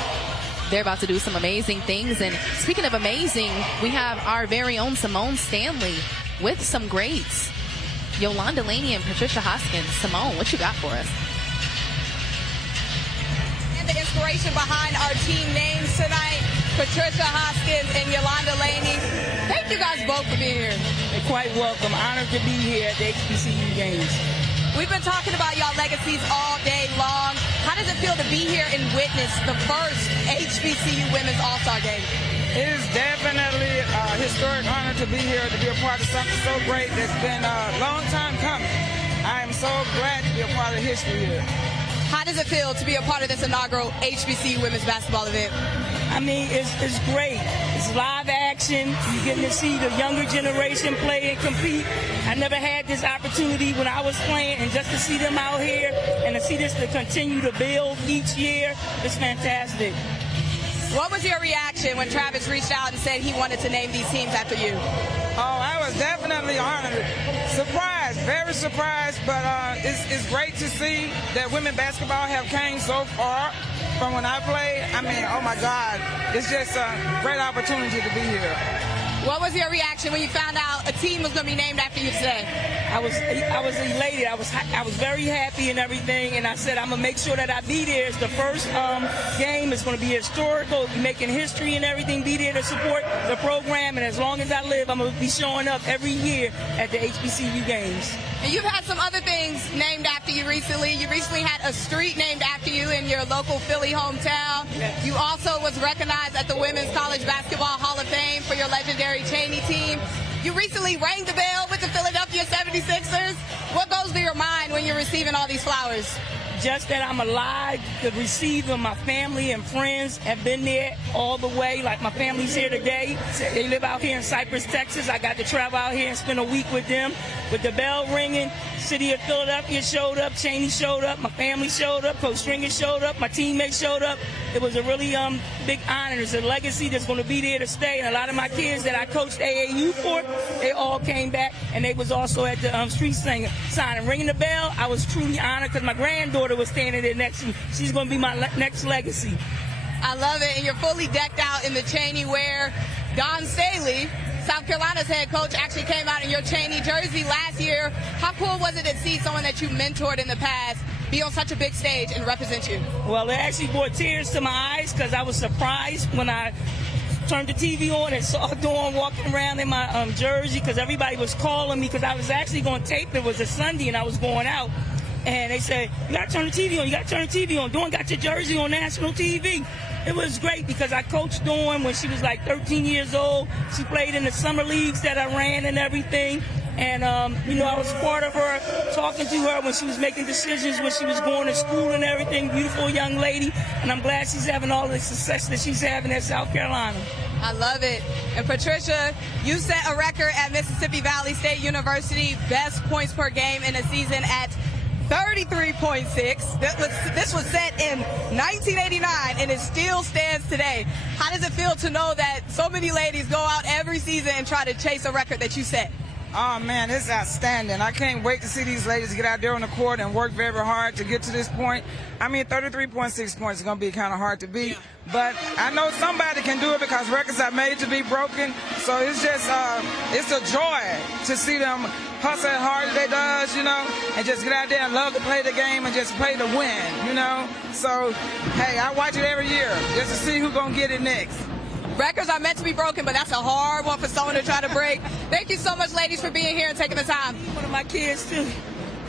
They're about to do some amazing things. And speaking of amazing, we have our very own Simone Stanley with some greats. Yolanda Laney and Patricia Hoskins. Simone, what you got for us? And the inspiration behind our team names tonight, Patricia Hoskins and Yolanda Laney. Thank you guys both for being here. You're quite welcome. Honored to be here at the HBCU Games. We've been talking about y'all legacies all day long. How does it feel to be here and witness the first HBCU Women's All-Star Game? It is definitely a historic honor to be here, to be a part of something so great that's been a long time coming. I am so glad to be a part of history here. How does it feel to be a part of this inaugural HBCU Women's Basketball event? I mean, it's great. It's live action. You're getting to see the younger generation play and compete. I never had this opportunity when I was playing, and just to see them out here and to see this to continue to build each year, it's fantastic. What was your reaction when Travis reached out and said he wanted to name these teams after you? Oh, I was definitely honored. Surprised, very surprised, but it's great to see that women basketball have came so far from when I played. I mean, oh my God, it's just a great opportunity to be here. What was your reaction when you found out a team was going to be named after you today? I was elated. I was very happy and everything, and I said I'm gonna make sure that I be there. It's the first game. It's gonna be historical, making history and everything. Be there to support the program, and as long as I live, I'm gonna be showing up every year at the HBCU games. And you've had some other things named after you recently. You recently had a street named after you in your local Philly hometown. Yes. You also was recognized at the Women's College Basketball Hall of Fame for your legendary Cheney team. You recently rang the bell with the Philadelphia 76ers. What goes through your mind when you're receiving all these flowers? just that I'm alive to receive them. My family and friends have been there all the way. Like my family's here today. They live out here in Cypress, Texas. I got to travel out here and spend a week with them. With the bell ringing, city of Philadelphia showed up, Cheney showed up, my family showed up, Coach Stringer showed up, my teammates showed up. It was a really big honor. It's a legacy that's going to be there to stay. And a lot of my kids that I coached AAU for, they all came back, and they was also at the street signing. Ringing the bell, I was truly honored because my granddaughter was standing there next to me. She's going to be my next legacy. I love it, and you're fully decked out in the Cheney wear. Don Staley, South Carolina's head coach, actually came out in your Cheney jersey last year. How cool was it to see someone that you mentored in the past be on such a big stage and represent you? Well, it actually brought tears to my eyes because I was surprised when I turned the TV on and saw Dawn walking around in my jersey because everybody was calling me because I was actually going to tape. It was a Sunday and I was going out. And they said, you got to turn the TV on. You got to turn the TV on. Dawn got your jersey on national TV. It was great because I coached Dawn when she was like 13 years old. She played in the summer leagues that I ran and everything. And, I was part of her, talking to her when she was making decisions, when she was going to school and everything. Beautiful young lady. And I'm glad she's having all the success that she's having at South Carolina. I love it. And Patricia, you set a record at Mississippi Valley State University, best points per game in a season at 33.6. This was set in 1989, and it still stands today. How does it feel to know that so many ladies go out every season and try to chase a record that you set? Oh, man, it's outstanding. I can't wait to see these ladies get out there on the court and work very hard to get to this point. I mean, 33.6 points is going to be kind of hard to beat. But I know somebody can do it because records are made to be broken. So it's just, it's a joy to see them hustle as hard as they does, and just get out there and love to play the game and just play to win, So, hey, I watch it every year just to see who's going to get it next. Records are meant to be broken, but that's a hard one for someone to try to break. Thank you so much, ladies, for being here and taking the time. One of my kids, too,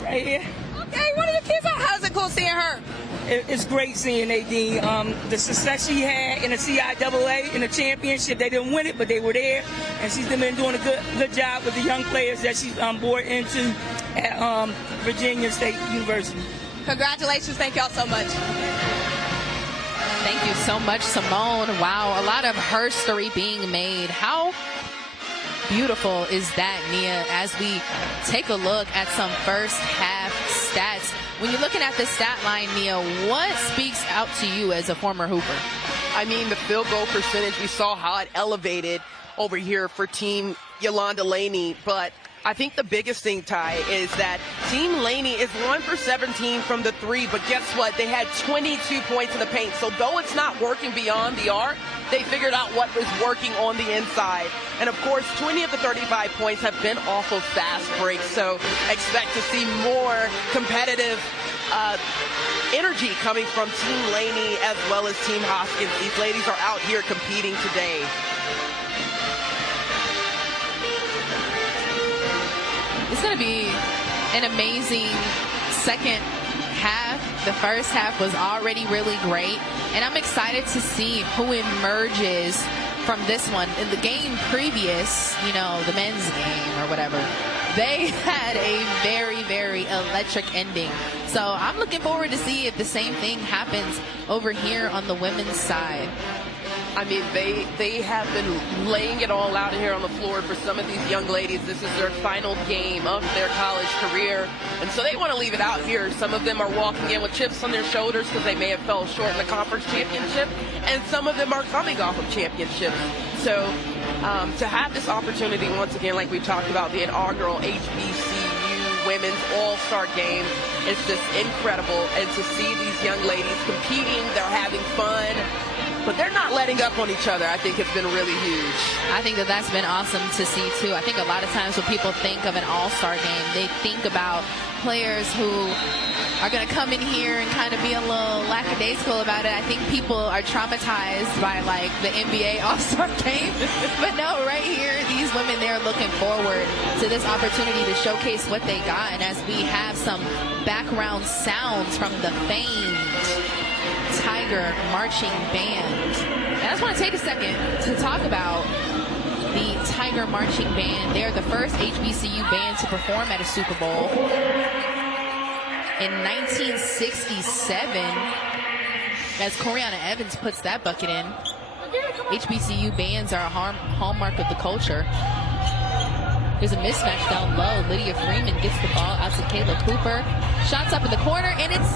right here. Okay, one of your kids. How's it cool seeing her? It's great seeing Nadine. The success she had in the CIAA, in the championship. They didn't win it, but they were there. And she's been doing a good job with the young players that she's brought into at Virginia State University. Congratulations. Thank y'all so much. Thank you so much, Simone. Wow, a lot of history being made. How beautiful is that, Nia, as we take a look at some first half stats. When you're looking at the stat line, Nia, what speaks out to you as a former hooper? I mean, the field goal percentage, we saw how it elevated over here for Team Yolanda Laney, but I think the biggest thing, Ty, is that Team Laney is 1 for 17 from the three, but guess what? They had 22 points in the paint. So though it's not working beyond the arc, they figured out what was working on the inside. And of course, 20 of the 35 points have been off of fast breaks. So expect to see more competitive energy coming from Team Laney as well as Team Hoskins. These ladies are out here competing today. It's going to be an amazing second half. The first half was already really great, and I'm excited to see who emerges from this one. In the game previous, the men's game or whatever, they had a very, very electric ending. So I'm looking forward to see if the same thing happens over here on the women's side. I mean, they have been laying it all out here on the floor for some of these young ladies. This is their final game of their college career, and so they want to leave it out here. Some of them are walking in with chips on their shoulders because they may have fell short in the conference championship, and some of them are coming off of championships. So to have this opportunity once again, like we talked about, the inaugural HBCU Women's All-Star Game, it's just incredible. And to see these young ladies competing, they're having fun, but they're not letting up on each other. I think it's been really huge. I think that's been awesome to see, too. I think a lot of times when people think of an all-star game, they think about players who are going to come in here and kind of be a little lackadaisical about it. I think people are traumatized by, like, the NBA all-star game. But no, right here, these women, they're looking forward to this opportunity to showcase what they got. And as we have some background sounds from the famed Tiger marching band. And I just want to take a second to talk about the Tiger marching band. They're the first HBCU band to perform at a Super Bowl. in 1967 as Coriana Evans puts that bucket in. HBCU bands are a hallmark of the culture. There's a mismatch down low. Lydia Freeman gets the ball out to Kayla Cooper. Shots up in the corner, and it's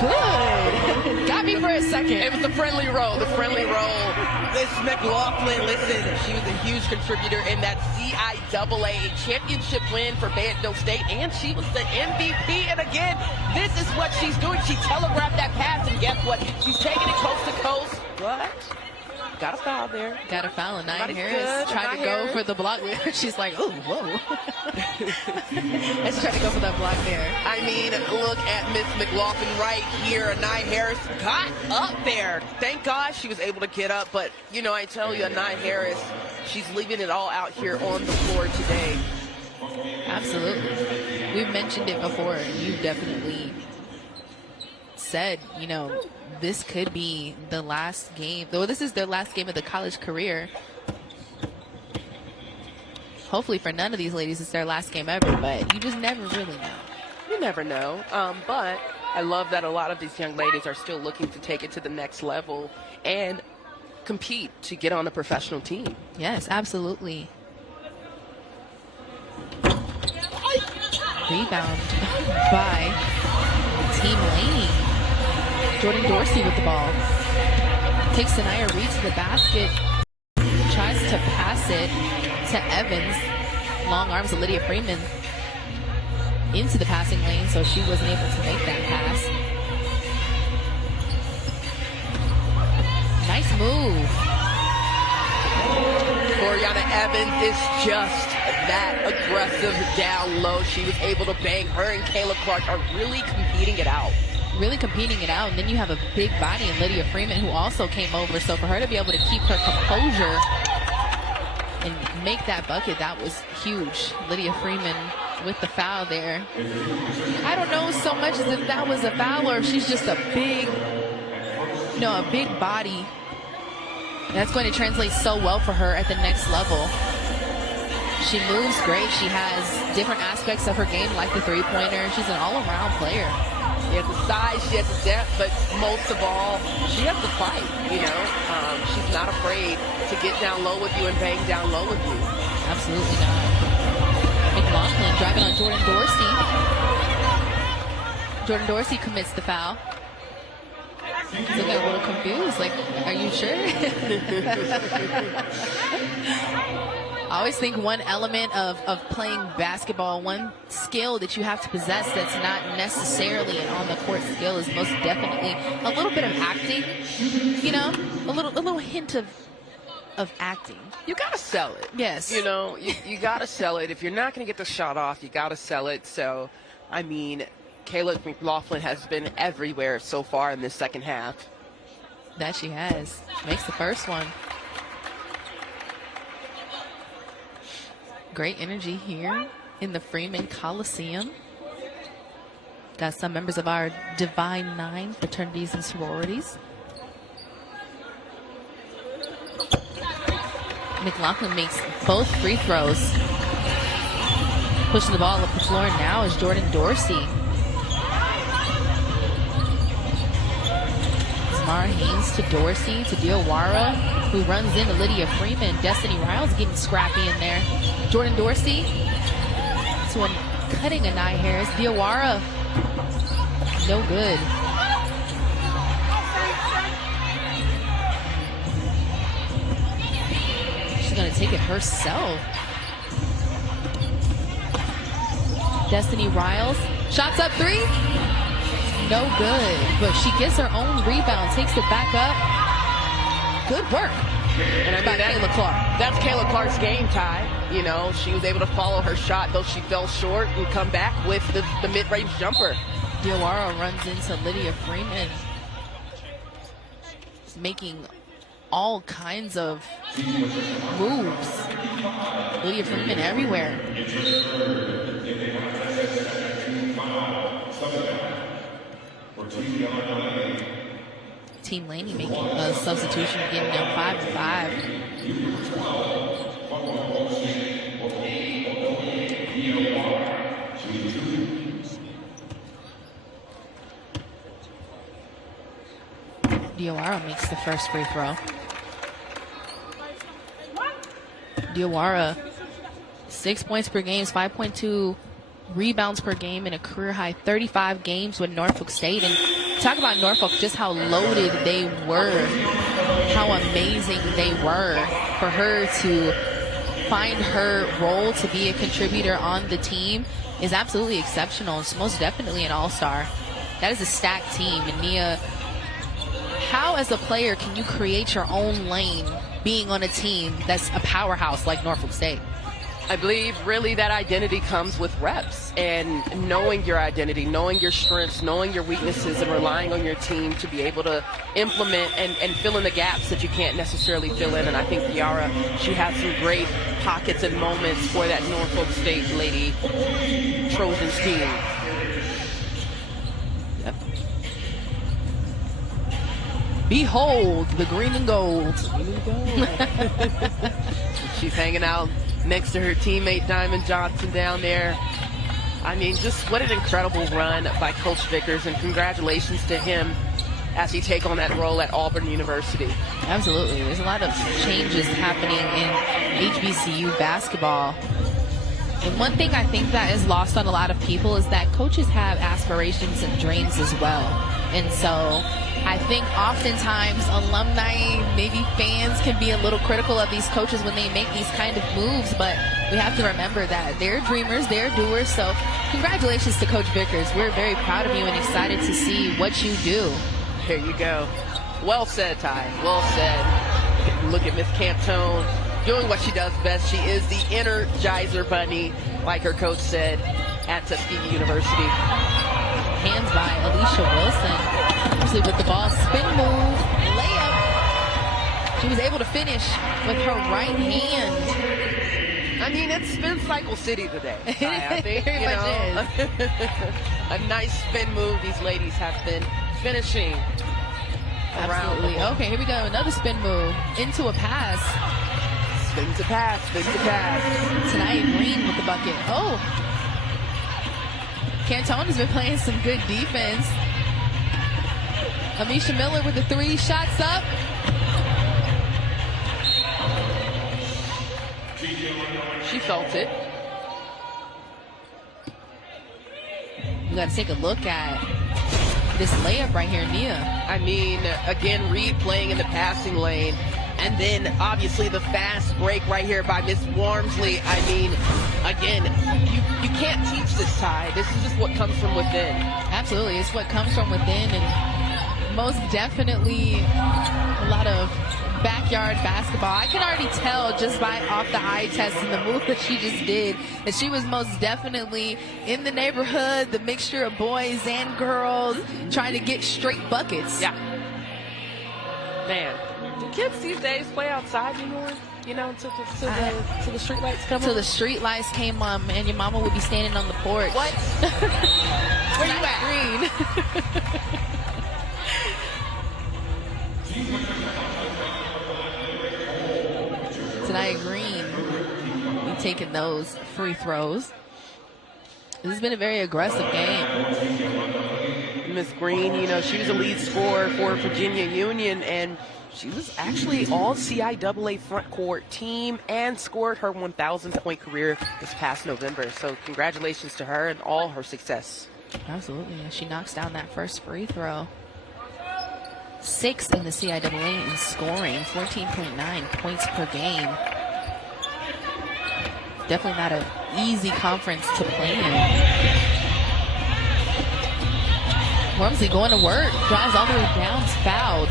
good. Got me for a second. It was the friendly roll, Miss McLaughlin, listen, she was a huge contributor in that CIAA championship win for Fayetteville State, and she was the MVP. And again, this is what she's doing. She telegraphed that pass, and guess what? She's taking it coast to coast. What? Got a foul there. Got a foul. And Nia Everybody's Harris good. tried to go for the block. She's like, oh, whoa. Let's try to go for that block there. I mean, look at Miss McLaughlin right here. Nia Harris got up there. Thank God she was able to get up. But, you know, I tell you, Nia Harris, she's leaving it all out here on the floor today. Absolutely. We've mentioned it before. You've definitely said, you know, this could be the last game, though this is their last game of the college career. Hopefully for none of these ladies it's their last game ever, but you just never really know. You never know. But I love that a lot of these young ladies are still looking to take it to the next level and compete to get on a professional team. Yes, absolutely. Rebound by Team Laney. Jordan Dorsey with the ball. Takes Sanaya Reed to the basket. Tries to pass it to Evans. Long arms of Lydia Freeman into the passing lane, so she wasn't able to make that pass. Nice move. Coriana Evans is just that aggressive down low. She was able to bang. Her and Kayla Clark are really competing it out. Really competing it out, and then you have a big body in Lydia Freeman who also came over, so for her to be able to keep her composure and make that bucket, that was huge. Lydia Freeman with the foul there. I don't know so much as if that was a foul or if she's just a big, you know, a big body. That's going to translate so well for her at the next level. She moves great. She has different aspects of her game, like the three-pointer. She's an all-around player. She has the size, she has the depth, but most of all, she has the fight, you know. She's not afraid to get down low with you and bang down low with you. Absolutely not. McLaughlin driving on Jordan Dorsey. Jordan Dorsey commits the foul. They got a little confused, like, are you sure? I always think one element of playing basketball, one skill that you have to possess that's not necessarily an on-the-court skill is most definitely a little bit of acting, you know, a little hint of acting. You got to sell it. Yes. You know, you got to sell it. If you're not going to get the shot off, you got to sell it. So, I mean, Kayla McLaughlin has been everywhere so far in this second half. That she has. Makes the first one. Great energy here in the Freeman Coliseum. Got some members of our Divine Nine fraternities and sororities. McLaughlin makes both free throws. Pushing the ball up the floor now is Jordan Dorsey. Zamara Haynes to Dorsey to Diawara, who runs into Lydia Freeman. Destiny Riles getting scrappy in there. Jordan Dorsey to cutting a Nia Harris. Diawara, no good. She's going to take it herself. Destiny Riles, shots up three. No good, but she gets her own rebound, takes it back up. Good work. And I mean, Kayla Clark. That's Kayla Clark's game, Ty. You know, she was able to follow her shot, though she fell short, and come back with the mid-range jumper. Diawara runs into Lydia Freeman. She's making all kinds of moves. Lydia Freeman everywhere. Team Laney making a substitution, getting them 5-5. Diawara makes the first free throw. Diawara, 6 points per game, 5.2 rebounds per game, and a career high 35 games with Norfolk State. And talk about Norfolk, just how loaded they were, how amazing they were. For her to find her role to be a contributor on the team is absolutely exceptional. It's most definitely an all-star. That is a stacked team. And Nia, how as a player can you create your own lane being on a team that's a powerhouse like Norfolk State? I believe really that identity comes with reps and knowing your identity, knowing your strengths, knowing your weaknesses, and relying on your team to be able to implement and fill in the gaps that you can't necessarily fill in. And I think Diawara, she had some great pockets and moments for that Norfolk State Lady Trojans team. Yep. Behold the green and gold. She's hanging out next to her teammate Diamond Johnson down there. I mean, just what an incredible run by Coach Vickers, and congratulations to him as he take on that role at Auburn University. Absolutely. There's a lot of changes happening in HBCU basketball. And one thing I think that is lost on a lot of people is that coaches have aspirations and dreams as well. And so I think oftentimes alumni, maybe fans, can be a little critical of these coaches when they make these kind of moves, but we have to remember that they're dreamers, they're doers. So congratulations to Coach Vickers. We're very proud of you and excited to see what you do. There you go. Well said, Ty. Well said. Look at Miss Cantone doing what she does best. She is the Energizer Bunny, like her coach said, at Tuskegee University. Hands by Alicia Wilson. Actually with the ball, spin move, layup. She was able to finish with her right hand. I mean, it's spin cycle city today. I think, Very much is. A nice spin move these ladies have been finishing. Absolutely. Okay, here we go. Another spin move into a pass. Spin to pass, spin to pass. Tonight, Green with the bucket. Oh. Cantone has been playing some good defense. Amisha Miller with the three, shots up. She felt it. You got to take a look at this layup right here, Nia. I mean, again, Reed playing in the passing lane. And then, obviously, the fast break right here by Miss Warmsley. I mean, again, you can't teach this, Ty. This is just what comes from within. Absolutely. It's what comes from within, and most definitely a lot of backyard basketball. I can already tell just by off the eye test and the move that she just did that she was most definitely in the neighborhood, the mixture of boys and girls, trying to get straight buckets. Yeah. Man. Do kids these days play outside anymore? You know, till the street lights come on? Till the street lights came on, and your mama would be standing on the porch. What? Where you at? Green. Tonight, Green, we taking those free throws. This has been a very aggressive game. Miss Green, you know, she was a lead scorer for Virginia Union, and she was actually all CIAA front court team and scored her 1,000th point career this past November. So congratulations to her and all her success. Absolutely. She knocks down that first free throw. 6th in the CIAA in scoring, 14.9 points per game. Definitely not an easy conference to play in. Wormsley going to work, drives all the way down, is fouled.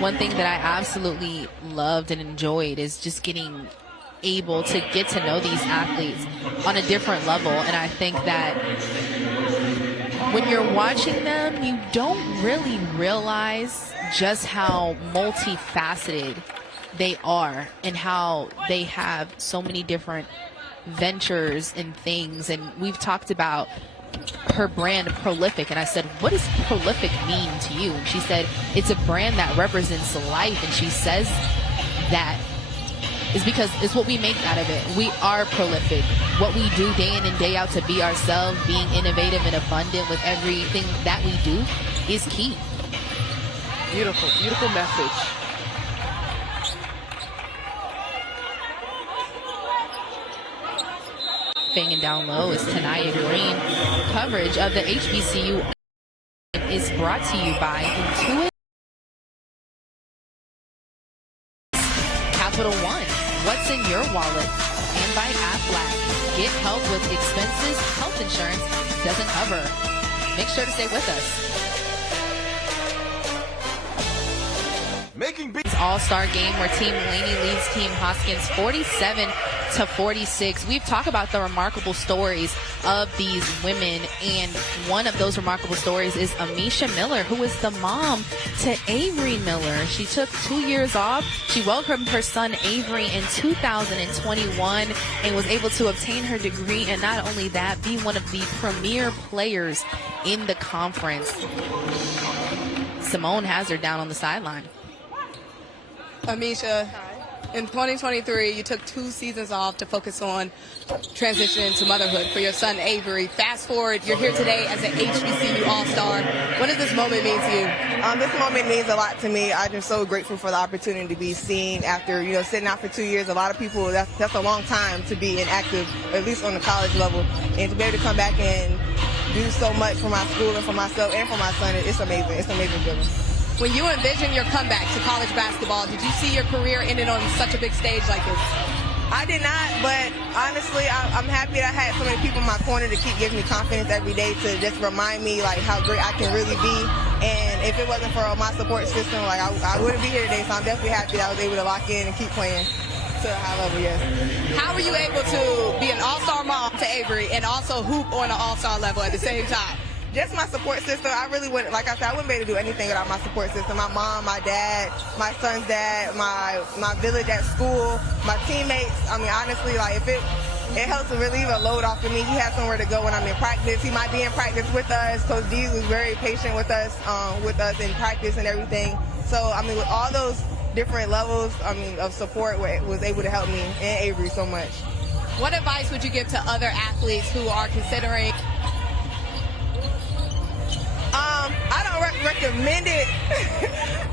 One thing that I absolutely loved and enjoyed is just getting able to get to know these athletes on a different level. And I think that when you're watching them, you don't really realize just how multifaceted they are and how they have so many different ventures and things. And we've talked about her brand Prolific, and I said, what does prolific mean to you? And she said, it's a brand that represents life. And she says that is because it's what we make out of it. We are prolific. What we do day in and day out to be ourselves, being innovative and abundant with everything that we do is key. Beautiful, beautiful message. Banging down low is Tanaya Green. Coverage of the HBCU is brought to you by Intuit Capital One. What's in your wallet? And by Aflac. Get help with expenses health insurance doesn't cover. Make sure to stay with us. Making beats. All-star game where Team Laney leads Team Hoskins 47-46. We've talked about the remarkable stories of these women, and one of those remarkable stories is Amisha Miller, who is the mom to Avery Miller. She took 2 years off. She welcomed her son Avery in 2021 and was able to obtain her degree, and not only that, be one of the premier players in the conference. Simone has her down on the sideline. Amisha, in 2023, you took 2 seasons off to focus on transitioning to motherhood for your son Avery. Fast forward, you're here today as an HBCU All-Star. What does this moment mean to you? This moment means a lot to me. I'm just so grateful for the opportunity to be seen after, sitting out for 2 years. A lot of people, that's a long time to be inactive, at least on the college level. And to be able to come back and do so much for my school and for myself and for my son, it's amazing. It's an amazing feeling. When you envisioned your comeback to college basketball, did you see your career ending on such a big stage like this? I did not, but honestly, I'm happy that I had so many people in my corner to keep giving me confidence every day to just remind me like how great I can really be. And if it wasn't for my support system, like I wouldn't be here today. So I'm definitely happy that I was able to lock in and keep playing to a high level. Yes. How were you able to be an all-star mom to Avery and also hoop on an all-star level at the same time? Just my support system. I really wouldn't, like I said, I wouldn't be able to do anything without my support system. My mom, my dad, my son's dad, my village at school, my teammates. I mean, honestly, like if it helps to relieve a load off of me. He has somewhere to go when I'm in practice. He might be in practice with us. Coach D was very patient with us in practice and everything. So, I mean, with all those different levels, of support, was able to help me and Avery so much. What advice would you give to other athletes who are considering? I don't recommend it,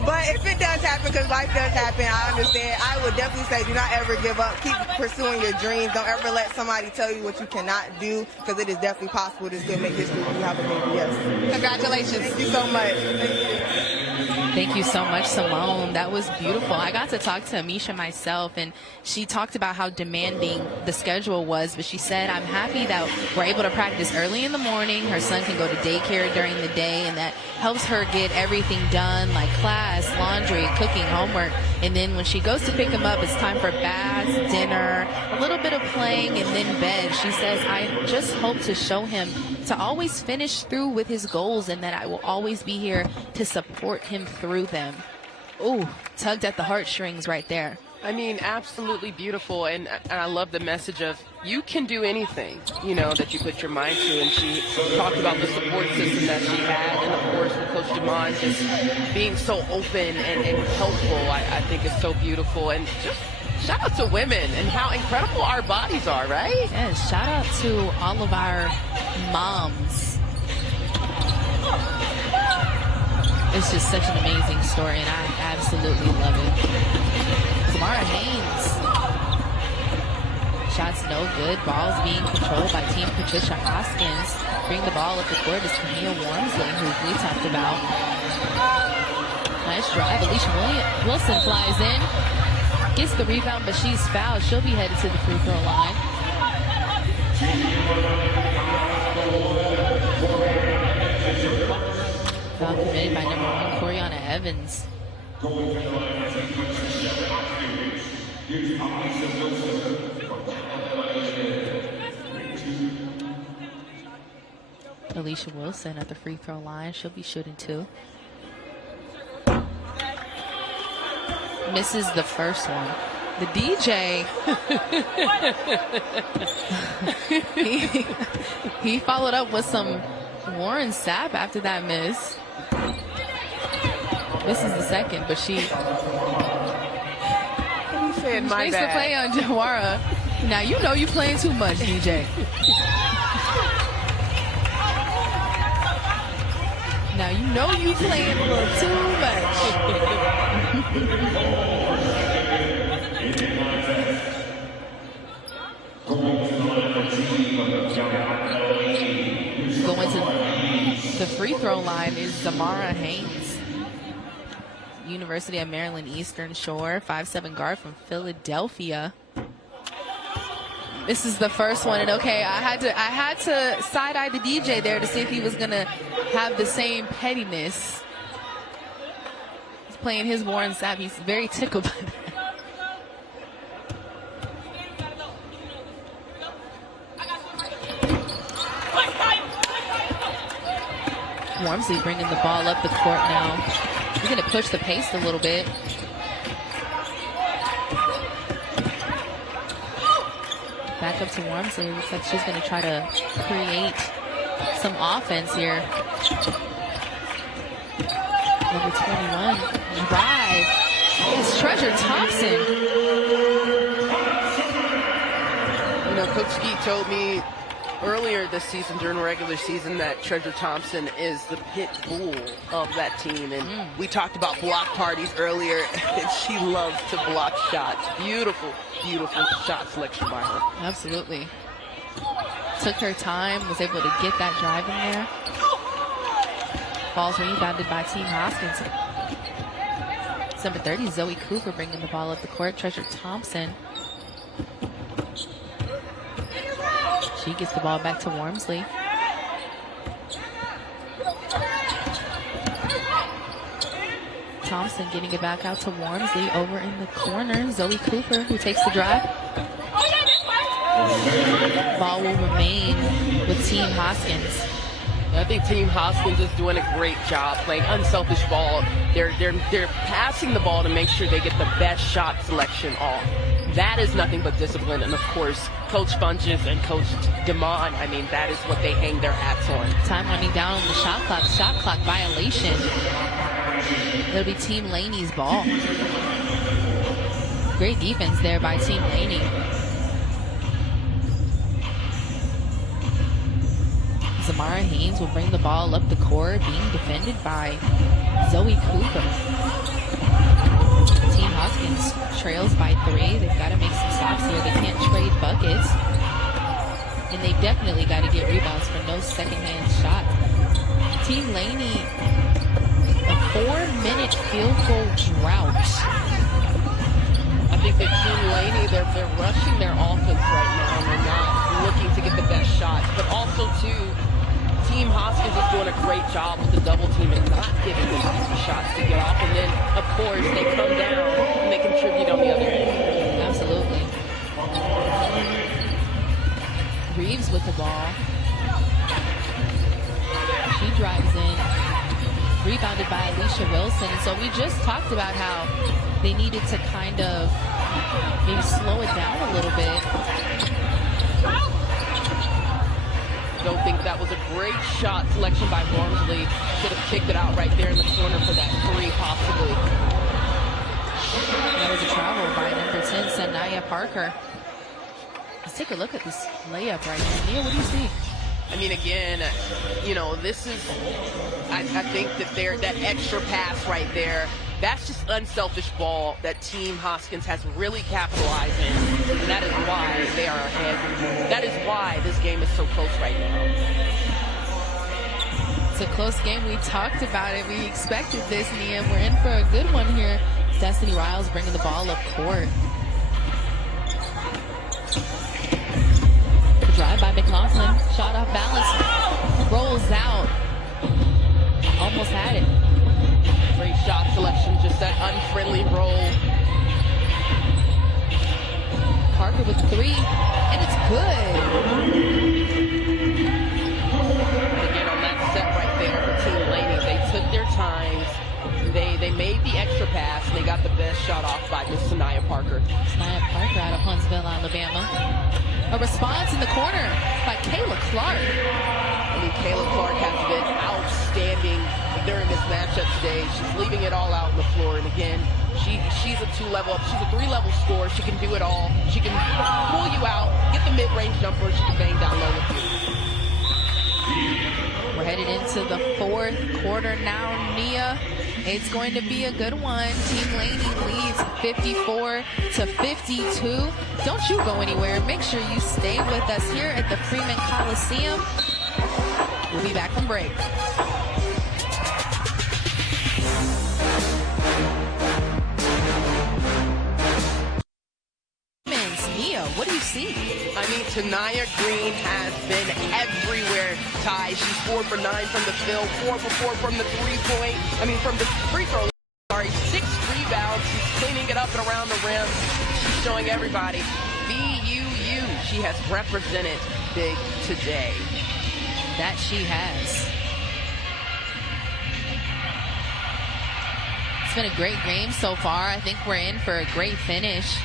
but if it does happen, because life does happen, I understand. I would definitely say do not ever give up. Keep pursuing your dreams. Don't ever let somebody tell you what you cannot do, because it is definitely possible to still make history when you have a baby. Yes. Congratulations. Thank you so much. Thank you so much, Simone. That was beautiful. I got to talk to Amisha myself, and she talked about how demanding the schedule was, but she said, I'm happy that we're able to practice early in the morning. Her son can go to daycare during the day, and that helps her get everything done, like class, laundry, cooking, homework. And then when she goes to pick him up, it's time for baths, dinner, a little bit of playing, and then bed. She says, I just hope to show him to always finish through with his goals, and that I will always be here to support him through them. Ooh, tugged at the heartstrings right there. I mean, absolutely beautiful, and I love the message of you can do anything, that you put your mind to. And she talked about the support system that she had, and of course with Coach Demond just being so open and helpful. I think is so beautiful, and just shout out to women and how incredible our bodies are, right? Yes, shout out to all of our moms. It's just such an amazing story, and I absolutely love it. Tamara Haynes. Shots no good. Ball's being controlled by Team Patricia Hoskins. Bring the ball up the court is Camille Wormsley, who we talked about. Nice drive. Alicia Wilson flies in. Gets the rebound, but she's fouled. She'll be headed to the free throw line. Foul committed by number 1, Coriana Evans. Alicia Wilson at the free throw line. She'll be shooting 2. Misses the first one. The DJ, he followed up with some Warren Sapp after that miss. Misses the second, but she said my Makes the bad. play on Jawara. Now you know you playing too much, DJ. Now you know you playing a little too much. Going to the free throw line is Zamara Haynes. University of Maryland Eastern Shore, 5'7" guard from Philadelphia. This is the first one, and okay, I had to side-eye the DJ there to see if he was gonna have the same pettiness. He's playing his Warren Sapp. He's very tickled by that. Wormsley bringing the ball up the court now. He's gonna push the pace a little bit. Back up to Wormsley. Looks like she's going to try to create some offense here. Number 21. Drive. It's Treasure Thompson. You know, Coach Skeet told me earlier this season during the regular season that Treasure Thompson is the pit bull of that team. And we talked about block parties earlier, and she loves to block shots. Beautiful, beautiful shot selection by her. Absolutely. Took her time, was able to get that drive in there. Ball's rebounded by Team Hoskins. Number 30, Zoe Cooper bringing the ball up the court. Treasure Thompson. She gets the ball back to Wormsley. Thompson getting it back out to Wormsley over in the corner. Zoe Cooper who takes the drive. Ball will remain with Team Hoskins. I think Team Hoskins is doing a great job playing unselfish ball. They're passing the ball to make sure they get the best shot selection off. That is nothing but discipline, and of course, Coach Funches and Coach DeMond, I mean, that is what they hang their hats on. Time running down on the shot clock violation. It'll be Team Laney's ball. Great defense there by Team Laney. Zamara Haynes will bring the ball up the court, being defended by Zoe Cooper. Team Hoskins trails by 3. They've got to make some stops here. They can't trade buckets. And they definitely got to get rebounds for no secondhand shots. Team Laney, a 4-minute field goal drought. I think that Team Laney, they're rushing their offense right now, and they're not looking to get the best shots. But also, too, Team Hoskins is doing a great job with the double team and not giving them easy shots to get off. And then, of course, they come down and they contribute on the other end. Absolutely. Reeves with the ball. She drives in. Rebounded by Alicia Wilson. And so we just talked about how they needed to kind of maybe slow it down a little bit. Don't think that was a great shot selection by Wormsley. Should have kicked it out right there in the corner for that 3, possibly. That was a travel by number 10, Sanaya Parker. Let's take a look at this layup right here. Nia, what do you see? I mean, again, you know, this is, I think that that extra pass right there, that's just unselfish ball that Team Hoskins has really capitalized in, and that is why they are ahead. That is why this game is so close right now. It's a close game. We talked about it. We expected this, Nia. We're in for a good one here. Destiny Riles bringing the ball up court. Drive by McLaughlin. Shot off balance. Rolls out. Almost had it. Great shot selection, just that unfriendly roll. Parker with 3, and it's good. Again, on that set right there for Team Laney, they took their times. They made the extra pass, and they got the best shot off by Miss Sanaya Parker. Sanaya Parker out of Huntsville, Alabama. A response in the corner by Kayla Clark. I mean, Kayla Clark has been outstanding during this matchup today. She's leaving it all out on the floor, and again, she's a 2-level up. She's a 3-level scorer. She can do it all. She can pull you out, get the mid-range jumper. She can bang down low with you. We're headed into the fourth quarter now, Nia. It's going to be a good one. Team Laney leads 54-52. Don't you go anywhere. Make sure you stay with us here at the Freeman Coliseum. We'll be back from break. Nia, what do you see? I mean, Tanaya Green has been everywhere, Ty. She 4 for 9 from the field, 4 for 4 from the from the free throw. Sorry, 6 rebounds. She's cleaning it up and around the rim. She's showing everybody. BUU, she has represented big today. That she has. It's been a great game so far. I think we're in for a great finish.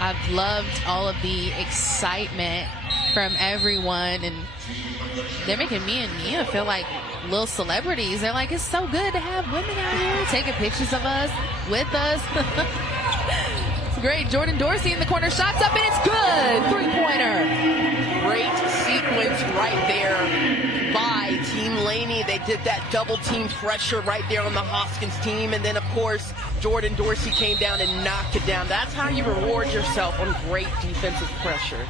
I've loved all of the excitement from everyone, and they're making me and Nia feel like little celebrities. They're like, it's so good to have women out here taking pictures of us, with us. It's great. Jordan Dorsey in the corner, shots up, and it's good. 3-pointer. Great sequence right there by Team Laney. They did that double team pressure right there on the Hoskins team, and then of course Jordan Dorsey came down and knocked it down. That's how you reward yourself on great defensive pressure.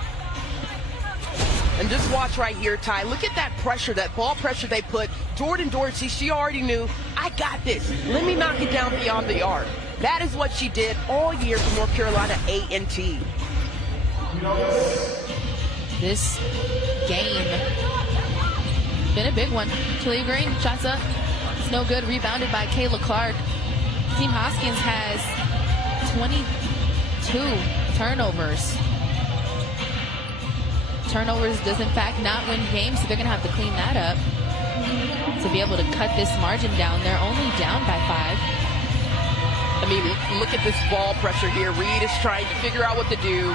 And just watch right here, Ty. Look at that pressure, that ball pressure they put. Jordan Dorsey, she already knew, I got this. Let me knock it down beyond the arc. That is what she did all year for North Carolina A&T. This game been a big one. Talia Green, shots up. It's no good. Rebounded by Kayla Clark. Team Hoskins has 22 turnovers. Turnovers does in fact not win games, so they're going to have to clean that up to be able to cut this margin down. They're only down by 5. I mean, look at this ball pressure here. Reed is trying to figure out what to do.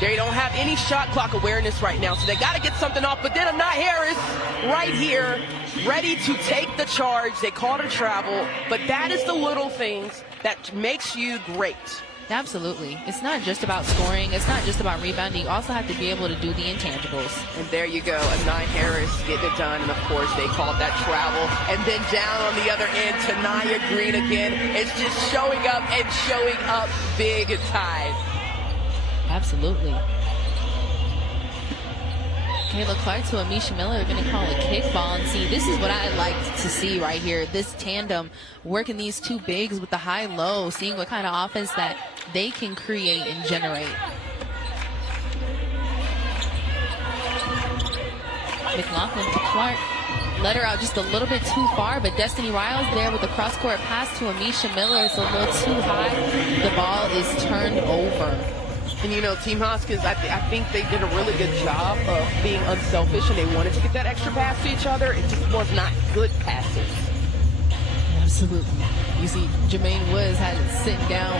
They don't have any shot clock awareness right now, so they got to get something off. But then Anai Harris right here, ready to take the charge. They called her travel, but that is the little things that makes you great. Absolutely. It's not just about scoring. It's not just about rebounding. You also have to be able to do the intangibles. And there you go. Anai Harris getting it done. And, of course, they called that travel. And then down on the other end, Tanaya Green again. It's just showing up and showing up big and tied. Absolutely. Kayla Clark to Amisha Miller are going to call a kickball. And see, this is what I like to see right here. This tandem, working these two bigs with the high-low, seeing what kind of offense that they can create and generate. McLaughlin to Clark. Let her out just a little bit too far, but Destiny Riles there with the cross-court pass to Amisha Miller. It's a little too high. The ball is turned over. And, you know, Team Hoskins, I think they did a really good job of being unselfish, and they wanted to get that extra pass to each other. It just was not good passes. Absolutely. You see, Jermaine Woods had it sitting down,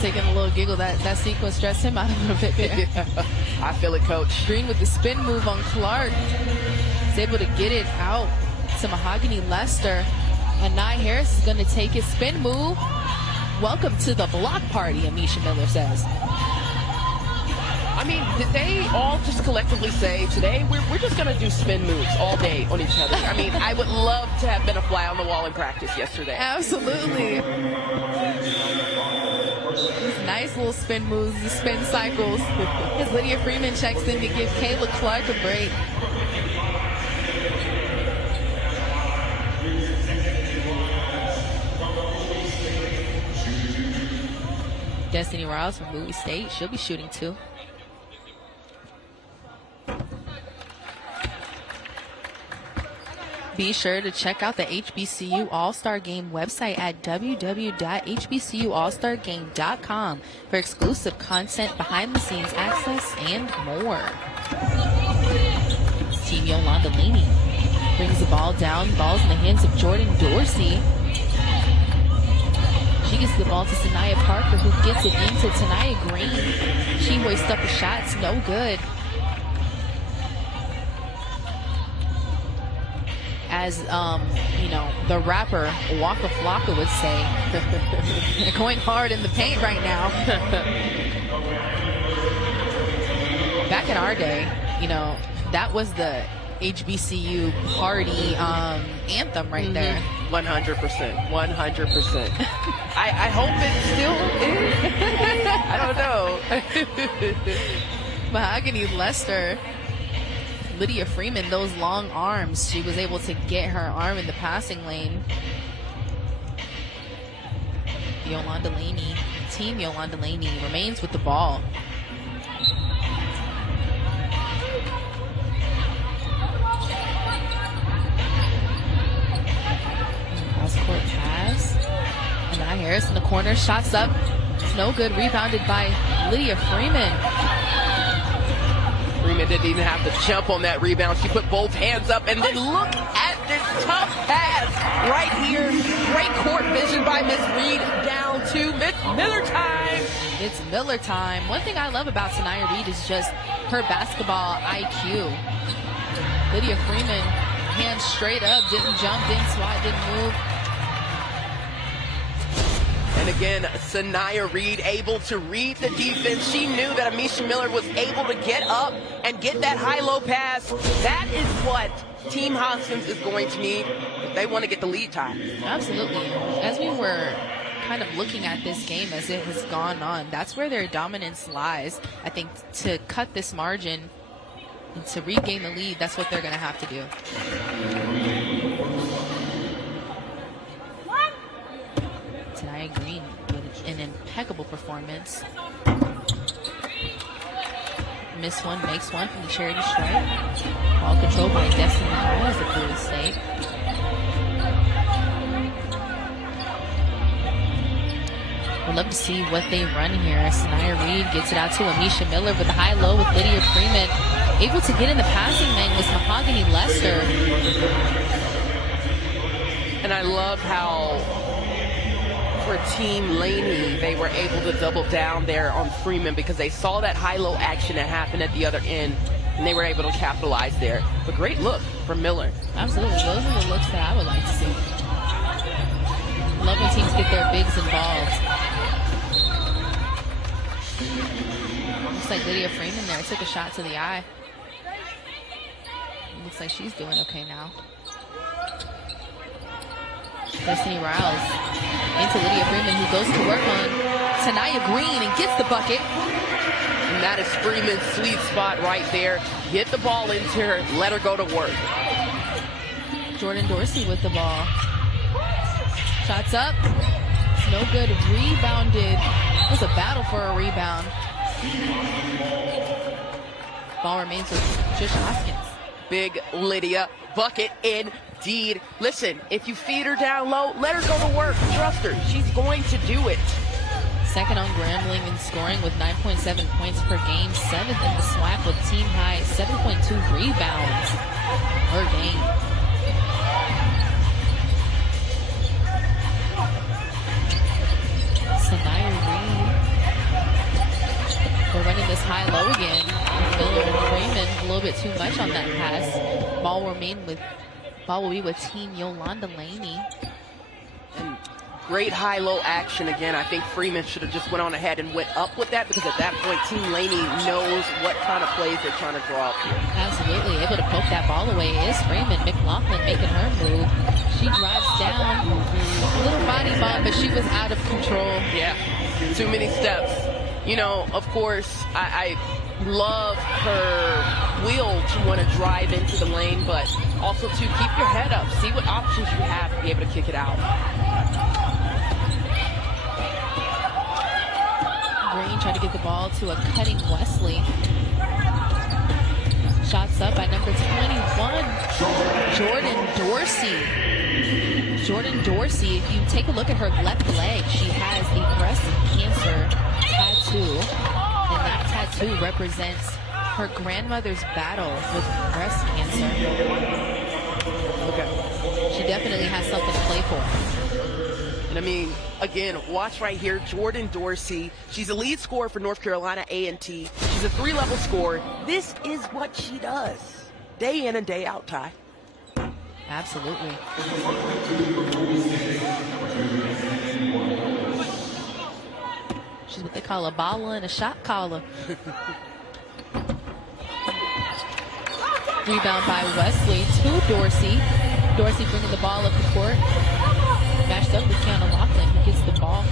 taking a little giggle. That sequence stressed him out a little bit there. Yeah, I feel it, Coach. Green with the spin move on Clark. Is able to get it out to Mahogany Lester. And Nye Harris is going to take his spin move. Welcome to the block party, Amisha Miller says. I mean, did they all just collectively say, today we're just going to do spin moves all day on each other? I mean, I would love to have been a fly on the wall in practice yesterday. Absolutely. These nice little spin moves, the spin cycles. As Lydia Freeman checks in to give Kayla Clark a break. Destiny Riles from Bowie State. She'll be shooting too. Be sure to check out the HBCU All-Star Game website at www.hbcuallstargame.com for exclusive content, behind-the-scenes access, and more. Team Yolanda Laney brings the ball down. Ball's in the hands of Jordan Dorsey. She gets the ball to Sanaya Parker, who gets it into Tanaya Green. She hoists up a shot. It's no good. as you know, the rapper Waka Flocka would say. They're going hard in the paint right now. Back in our day, you know, that was the HBCU party anthem right there. 100%. 100%. I hope it still is. I don't know. Mahogany Lester, Lydia Freeman, those long arms. She was able to get her arm in the passing lane. Yolanda Laney, Team Yolanda Laney remains with the ball. Cross-court pass. Anaya Harris in the corner, shots up. It's no good, rebounded by Lydia Freeman. Freeman didn't even have to jump on that rebound. She put both hands up, and then look at this tough pass right here. Great court vision by Miss Reed, down to Miss Miller time. It's Miller time. One thing I love about Sanaya Reed is just her basketball IQ. Lydia Freeman, hands straight up, didn't jump, didn't swat, didn't move. And again, Sanaya Reed able to read the defense. She knew that Amisha Miller was able to get up and get that high-low pass. That is what Team Hoskins is going to need if they want to get the lead time. Absolutely. As we were kind of looking at this game as it has gone on, that's where their dominance lies. I think to cut this margin and to regain the lead, that's what they're going to have to do. Tanaya Green with an impeccable performance. Miss one, makes one from the charity stripe. Ball controlled by Destiny Hall of Blue State. We'd love to see what they run here. Sanaya Reed gets it out to Amisha Miller with a high-low with Lydia Freeman. Able to get in the passing lane was Mahogany Lester. And I love how for Team Laney, they were able to double down there on Freeman because they saw that high-low action that happened at the other end, and they were able to capitalize there. But great look from Miller. Absolutely. Those are the looks that I would like to see. Love when teams get their bigs involved. Looks like Lydia Freeman there took a shot to the eye. Looks like she's doing okay now. Destiny Riles into Lydia Freeman, who goes to work on Sanaya Green and gets the bucket. And that is Freeman's sweet spot right there. Get the ball into her, let her go to work. Jordan Dorsey with the ball. Shots up. It's no good. Rebounded. It was a battle for a rebound. Ball remains with Patricia Hoskins. Big Lydia. Bucket indeed. Listen, if you feed her down low, let her go to work. Trust her. She's going to do it. Second on Grambling in scoring with 9.7 points per game. Seventh in the SWAC with team high 7.2 rebounds per game. Sanaya Reed. We're running this high-low again. Miller and Freeman a little bit too much on that pass. Ball will be with Team Yolanda Laney. And great high-low action again. I think Freeman should have just went on ahead and went up with that because at that point, Team Laney knows what kind of plays they're trying to draw up here. Absolutely. Able to poke that ball away is Freeman. McLaughlin making her move. She drives down. A little body bomb, but she was out of control. Yeah, too many steps. You know, of course, I love her will to want to drive into the lane, but also to keep your head up, see what options you have to be able to kick it out. Green trying to get the ball to a cutting Wesley. Shots up by number 21, Jordan Dorsey. Jordan Dorsey, if you take a look at her left leg, she has a breast cancer tattoo. And that tattoo represents her grandmother's battle with breast cancer. Okay. She definitely has something to play for. And I mean, again, watch right here, Jordan Dorsey. She's a lead scorer for North Carolina A&T. She's a 3-level scorer. This is what she does. Day in and day out, Ty. Absolutely. She's what they call a baller and a shot caller. Rebound by Wesley to Dorsey. Dorsey bringing the ball up the court. Matched up with Kiana Laughlin, who gets the ball.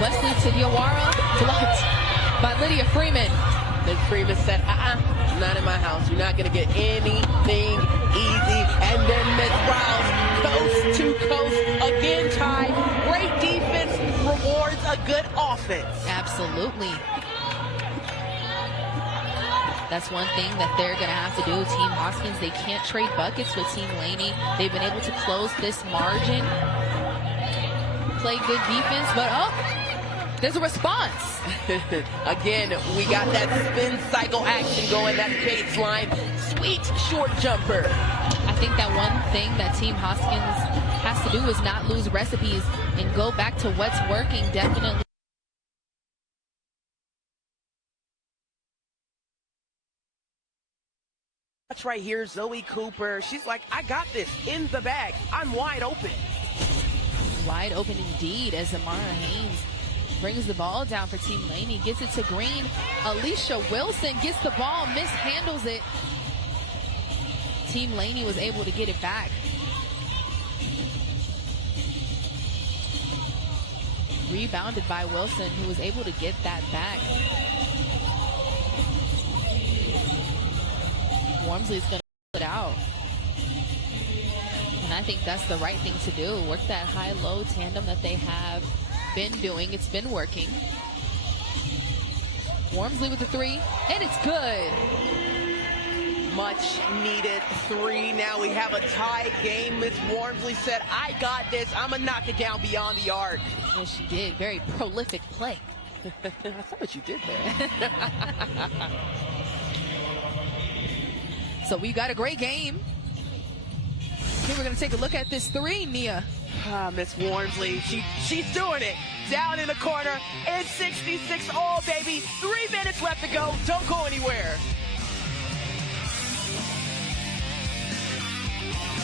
Wesley to Diawara, blocked by Lydia Freeman. Then Freeman said, not in my house. You're not going to get anything easy. And then Miss Rouse, coast to coast, again, Ty. Great defense rewards a good offense. Absolutely. That's one thing that they're going to have to do. Team Hoskins, they can't trade buckets with Team Laney. They've been able to close this margin, play good defense, but there's a response. Again, we got that spin cycle action going, that baseline, sweet short jumper. I think that one thing that Team Hoskins has to do is not lose recipes and go back to what's working. Definitely. That's right here, Zoe Cooper. She's like, I got this in the bag. I'm wide open. Wide open indeed as Amara Haynes brings the ball down for Team Laney, gets it to Green. Alicia Wilson gets the ball, mishandles it. Team Laney was able to get it back. Rebounded by Wilson, who was able to get that back. Wormsley's going to pull it out. And I think that's the right thing to do. Work that high-low tandem that they have been doing. It's been working. Wormsley with the three, and it's good. Much needed three. Now we have a tie game. Miss Wormsley said, I got this. I'm going to knock it down beyond the arc. And she did. Very prolific play. I saw what you did there. So we got a great game. Okay, we're going to take a look at this three, Nia. Miss Wormsley, she's doing it. Down in the corner, and 66 all, baby. 3 minutes left to go. Don't go anywhere.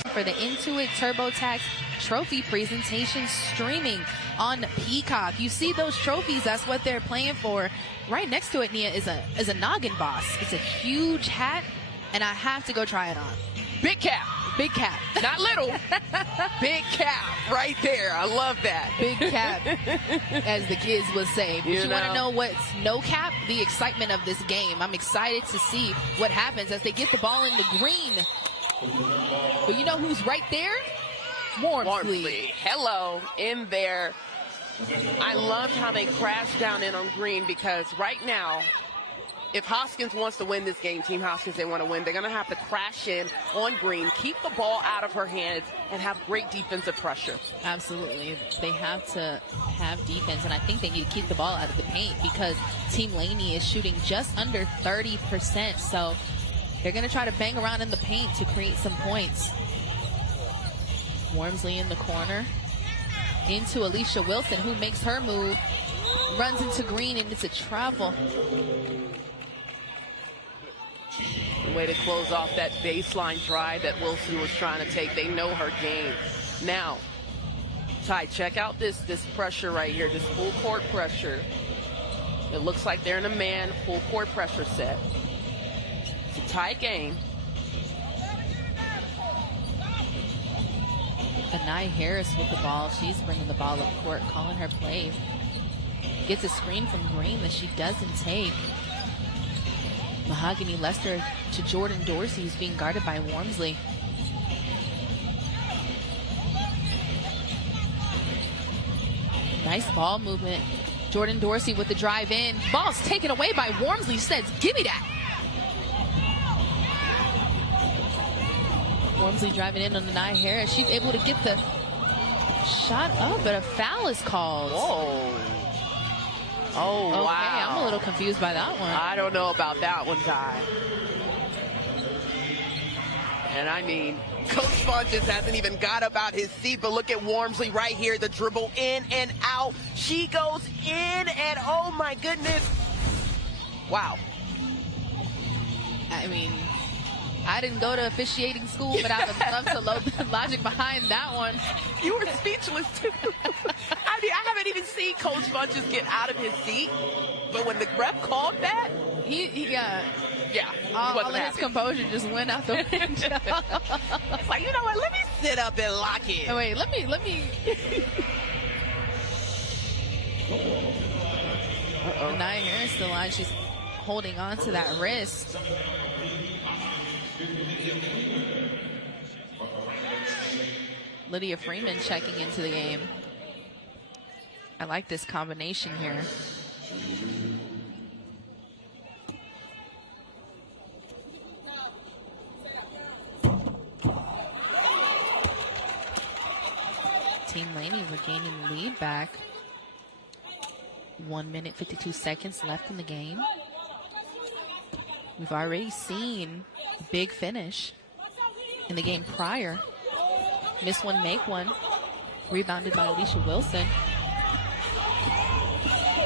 For the Intuit TurboTax trophy presentation streaming on Peacock. You see those trophies, that's what they're playing for. Right next to it, Nia, is a noggin boss. It's a huge hat, and I have to go try it on. Big cap. Big cap. Not little. Big cap right there. I love that. Big cap, as the kids would say. But you want to know what's no cap? The excitement of this game. I'm excited to see what happens as they get the ball in the green. But you know who's right there? Wormsley. Hello, in there. I loved how they crashed down in on green, because right now, if Hoskins wants to win this game, Team Hoskins, they want to win, they're going to have to crash in on green, keep the ball out of her hands, and have great defensive pressure. Absolutely. They have to have defense, and I think they need to keep the ball out of the paint, because Team Laney is shooting just under 30%. So they're going to try to bang around in the paint to create some points. Wormsley in the corner. Into Alicia Wilson, who makes her move. Runs into green, and it's a travel. Way to close off that baseline drive that Wilson was trying to take. They know her game. Now, Ty, check out this pressure right here, this full court pressure. It looks like they're in a man full court pressure set. It's a tight game. Anai Harris with the ball. She's bringing the ball up court, calling her play. Gets a screen from Green that she doesn't take. Mahogany Lester to Jordan Dorsey, who's being guarded by Wormsley. Nice ball movement. Jordan Dorsey with the drive in. Ball's taken away by Wormsley. Says, give me that. Wormsley driving in on Anai Harris. She's able to get the shot up, but a foul is called. Whoa. Oh, okay, wow. I'm a little confused by that one. I don't know about that one, Ty. And I mean, Coach Funches hasn't even got up out his seat, but look at Wormsley right here, the dribble in and out. She goes in, and oh my goodness. Wow. I mean, I didn't go to officiating school, but I would love to know the logic behind that one. You were speechless, too. I mean, I haven't even seen Coach Funches get out of his seat, but when the ref called that, all of his composure just went out the window. It's like, you know what, let me sit up and lock in. Oh, wait, let me. Nia Harris still on. She's holding on to that wrist. Lydia Freeman checking into the game. I like this combination here. Team Laney regaining the lead back. 1 minute, 52 seconds left in the game. We've already seen a big finish in the game prior. Miss one, make one. Rebounded by Alicia Wilson,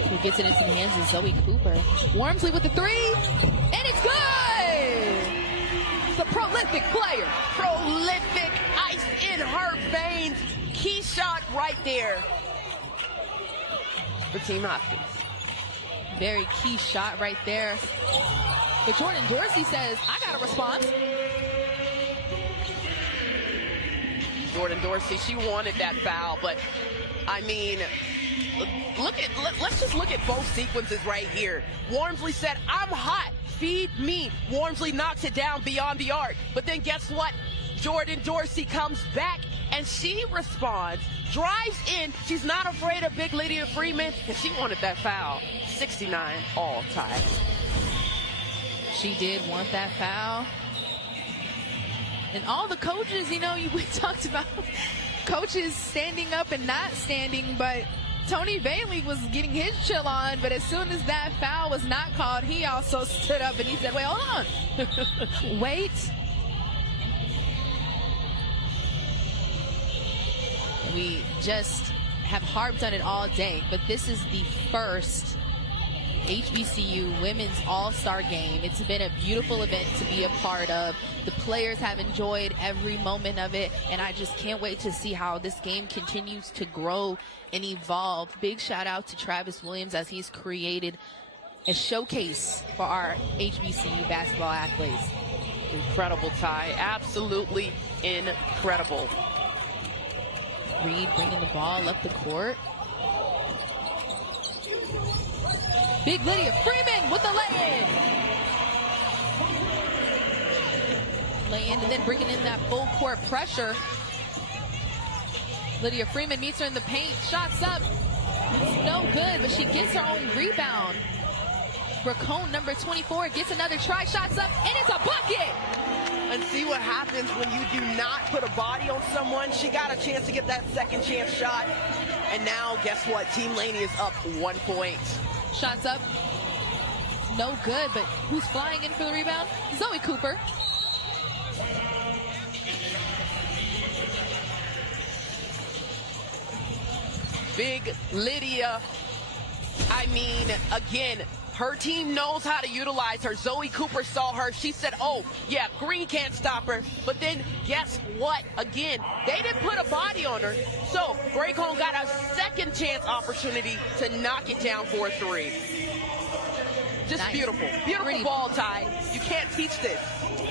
who gets it into the hands of Zoe Cooper. Wormsley with the three, and it's good! The prolific player. Prolific, ice in her veins. Key shot right there for Team Hoskins. Very key shot right there. But Jordan Dorsey says, I got a response. Jordan Dorsey, she wanted that foul, but I mean, let's just look at both sequences right here. Wormsley said, I'm hot, feed me. Wormsley knocks it down beyond the arc. But then guess what? Jordan Dorsey comes back and she responds, drives in. She's not afraid of big Lydia Freeman, and she wanted that foul. 69 all tied. She did want that foul. And all the coaches, you know, we talked about coaches standing up and not standing, but Tony Bailey was getting his chill on, but as soon as that foul was not called, he also stood up and he said, wait, hold on. Wait. We just have harped on it all day, but this is the first HBCU Women's All-Star Game. It's been a beautiful event to be a part of. The players have enjoyed every moment of it, and I just can't wait to see how this game continues to grow and evolve. Big shout out to Travis Williams as he's created a showcase for our HBCU basketball athletes. Incredible, Ty. Absolutely incredible. Reed bringing the ball up the court. Big Lydia Freeman with the lay-in. Lay-in and then bringing in that full court pressure. Lydia Freeman meets her in the paint. Shots up. It's no good, but she gets her own rebound. Racone, number 24, gets another try. Shots up, and it's a bucket. And see what happens when you do not put a body on someone. She got a chance to get that second chance shot. And now, guess what? Team Laney is up 1 point. Shots up. No good, but who's flying in for the rebound? Zoe Cooper. Big Lydia. I mean, again, her team knows how to utilize her. Zoe Cooper saw her. She said, oh, yeah, Green can't stop her. But then guess what? Again, they didn't put a body on her. So Graycone got a second chance opportunity to knock it down for a three. Just nice. Beautiful. Beautiful pretty ball, Ty. You can't teach this.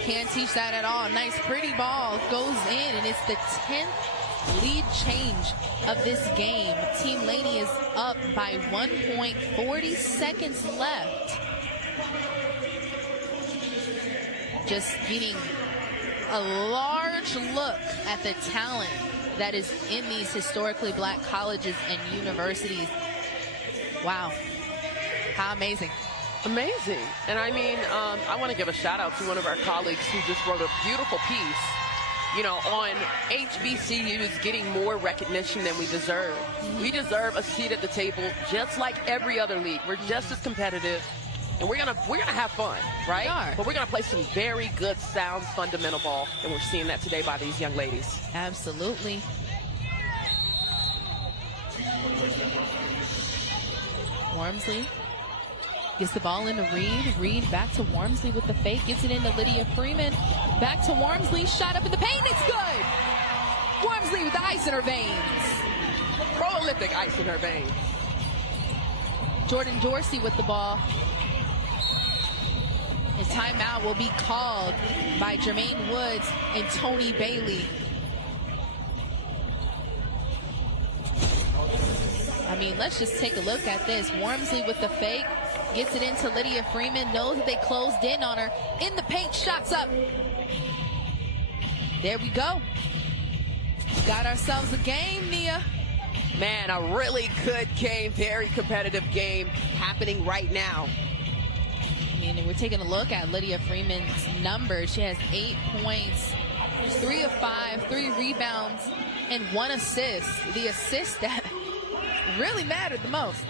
Can't teach that at all. Nice, pretty ball goes in, and it's the 10th lead change of this game. Team Laney is up by 1 point, 40 seconds left. Just getting a large look at the talent that is in these historically black colleges and universities. Wow, how amazing. Amazing. And I mean, I want to give a shout out to one of our colleagues who just wrote a beautiful piece, you know, on HBCUs getting more recognition than we deserve. We deserve a seat at the table just like every other league. We're just as competitive, and we're gonna have fun, right? We are. But we're gonna play some very good, sound, fundamental ball, and we're seeing that today by these young ladies. Absolutely. Wormsley Gets the ball into Reed. Reed back to Wormsley with the fake. Gets it into Lydia Freeman. Back to Wormsley. Shot up in the paint. It's good. Wormsley with the ice in her veins. Prolific ice in her veins. Jordan Dorsey with the ball. A timeout will be called by Jermaine Woods and Tony Bailey. I mean, let's just take a look at this. Wormsley with the fake. Gets it into Lydia Freeman. Knows that they closed in on her. In the paint. Shots up. There we go. Got ourselves a game, Nia. Man, a really good game. Very competitive game happening right now. I mean, we're taking a look at Lydia Freeman's numbers. She has 8 points, 3 of 5, 3 rebounds, and 1 assist. The assist that really mattered the most.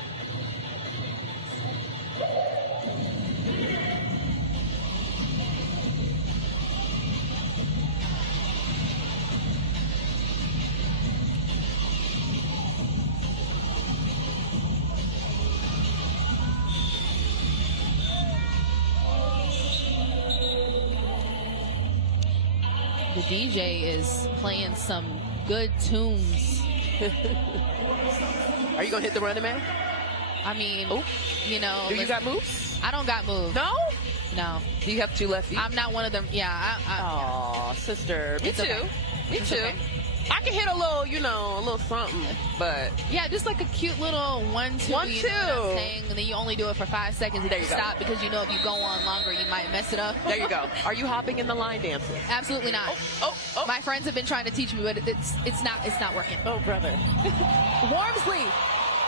The DJ is playing some good tunes. Are you gonna hit the running man? I mean, you know. Do you got moves? I don't got moves. No? No. Do you have 2 left feet? I'm not one of them. Yeah. Aw, sister. Me too. Okay. Me It's too. okay. I can hit a little, you know, a little something, but Yeah, just like a cute little 1-2. 1-2. You know what I'm saying? And then you only do it for 5 seconds and There then you go. stop because you know if you go on longer, you might mess it up. there you go. Are you hopping in the line dances? Absolutely not. Oh. My friends have been trying to teach me, but it's not working. Oh, brother. Wormsley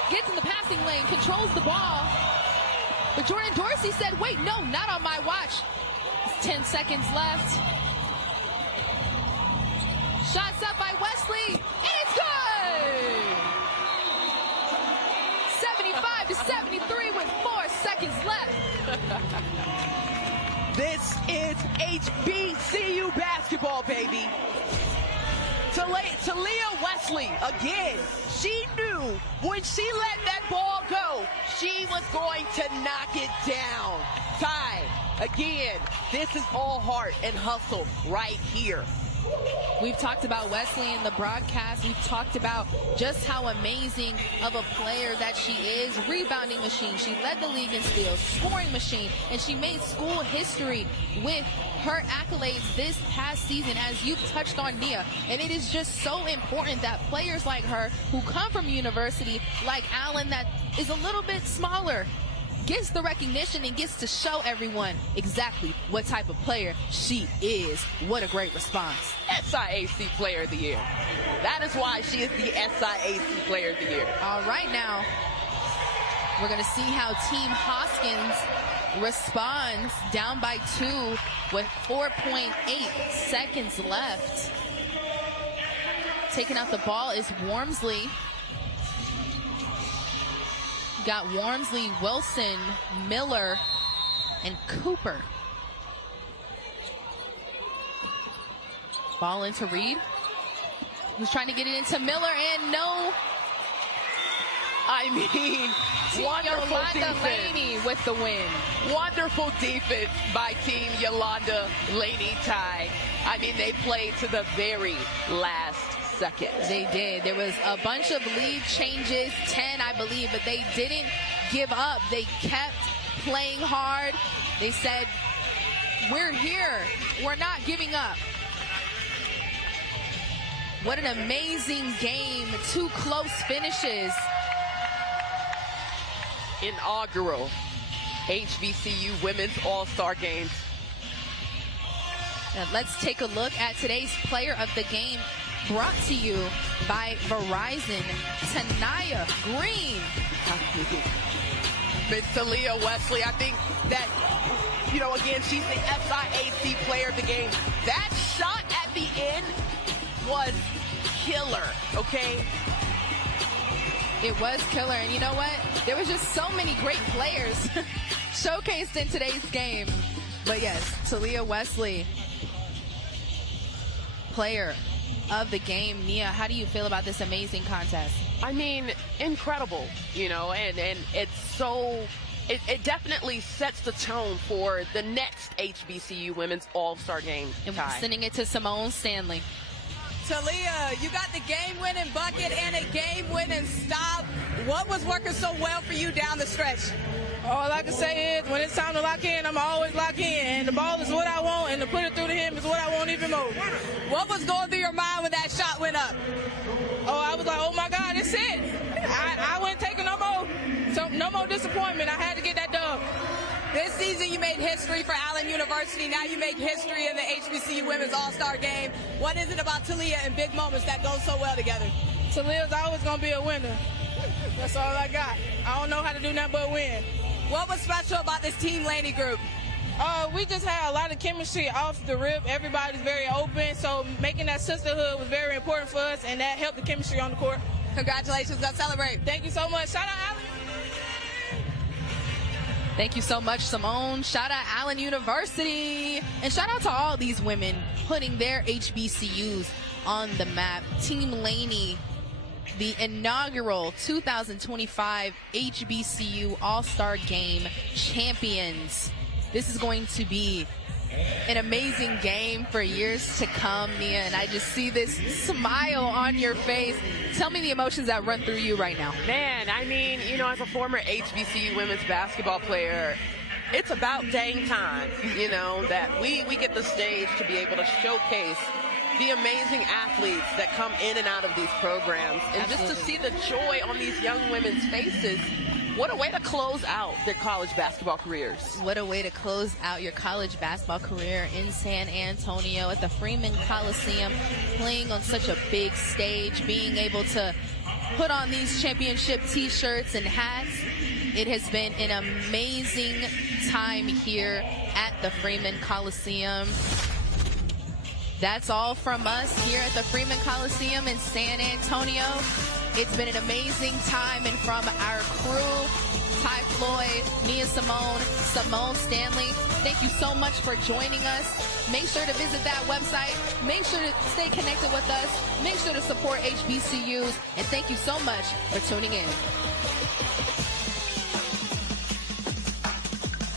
gets in the passing lane, controls the ball. But Jordan Dorsey said, wait, no, not on my watch. It's 10 seconds left. Shots up by Wesley, and it's good! 75-73 with 4 seconds left. This is HBCU basketball, baby. Talia Wesley, again, she knew when she let that ball go, she was going to knock it down. Ty, again, this is all heart and hustle right here. We've talked about Wesley in the broadcast. We've talked about just how amazing of a player that she is. Rebounding machine. She led the league in steals, scoring machine, and she made school history with her accolades this past season, as you've touched on, Nia. And it is just so important that players like her, who come from university like Allen, that is a little bit smaller, gets the recognition and gets to show everyone exactly what type of player she is. What a great response. SIAC Player of the Year. That is why she is the SIAC Player of the Year. All right, now we're going to see how Team Hoskins responds, down by 2 with 4.8 seconds left. Taking out the ball is Wormsley. Got Wormsley, Wilson, Miller, and Cooper. Ball into Reed. Who's trying to get it into Miller, and no. I mean, wonderful Yolanda defense. Laney with the win. Wonderful defense by Team Yolanda Laney, Ty. I mean, they played to the very last second. They did. There was a bunch of lead changes, 10, I believe, but they didn't give up. They kept playing hard. They said, we're here. We're not giving up. What an amazing game. 2 close finishes. Inaugural HBCU Women's All-Star Games. And let's take a look at today's player of the game, brought to you by Verizon, Tanaya Green. Miss Talia Wesley, I think that, you know, again, she's the SIAC Player of the game. That shot at the end was killer, okay? It was killer, and you know what? There was just so many great players showcased in today's game. But yes, Talia Wesley, player of the game. Nia, how do you feel about this amazing contest? I mean, incredible, you know, and it's so it definitely sets the tone for the next HBCU Women's All-Star Game. And we're sending it to Simone Stanley. Talia, you got the game-winning bucket and a game-winning stop. What was working so well for you down the stretch? All I can say is when it's time to lock in, I'm always lock in. And the ball is what I want, and to put it through to him is what I want even more. What was going through your mind when that shot went up? Oh, I was like, oh my God, it's it. I wasn't taking no more. So no more disappointment. I had to get that dub. This season you made history for Allen University. Now you make history in the HBCU Women's All-Star Game. What is it about Talia and big moments that go so well together? Talia's always going to be a winner. That's all I got. I don't know how to do nothing but win. What was special about this Team Laney group? We just had a lot of chemistry off the rip. Everybody's very open, so making that sisterhood was very important for us, and that helped the chemistry on the court. Congratulations. Go celebrate. Thank you so much. Shout out Allen. Thank you so much, Simone. Shout out Allen University. And shout out to all these women putting their HBCUs on the map. Team Laney, the inaugural 2025 HBCU All-Star Game champions. This is going to be an amazing game for years to come, Nia, and I just see this smile on your face. Tell me the emotions that run through you right now. Man, I mean, you know, as a former HBCU women's basketball player, it's about dang time, you know, that we get the stage to be able to showcase the amazing athletes that come in and out of these programs. And Absolutely. Just to see the joy on these young women's faces, what a way to close out their college basketball careers. What a way to close out your college basketball career in San Antonio at the Freeman Coliseum, playing on such a big stage, being able to put on these championship t-shirts and hats. It has been an amazing time here at the Freeman Coliseum. That's all from us here at the Freeman Coliseum in San Antonio. It's been an amazing time, and from our crew, Ty Floyd, Nia Simone, Simone Stanley, thank you so much for joining us. Make sure to visit that website. Make sure to stay connected with us. Make sure to support HBCUs, and thank you so much for tuning in.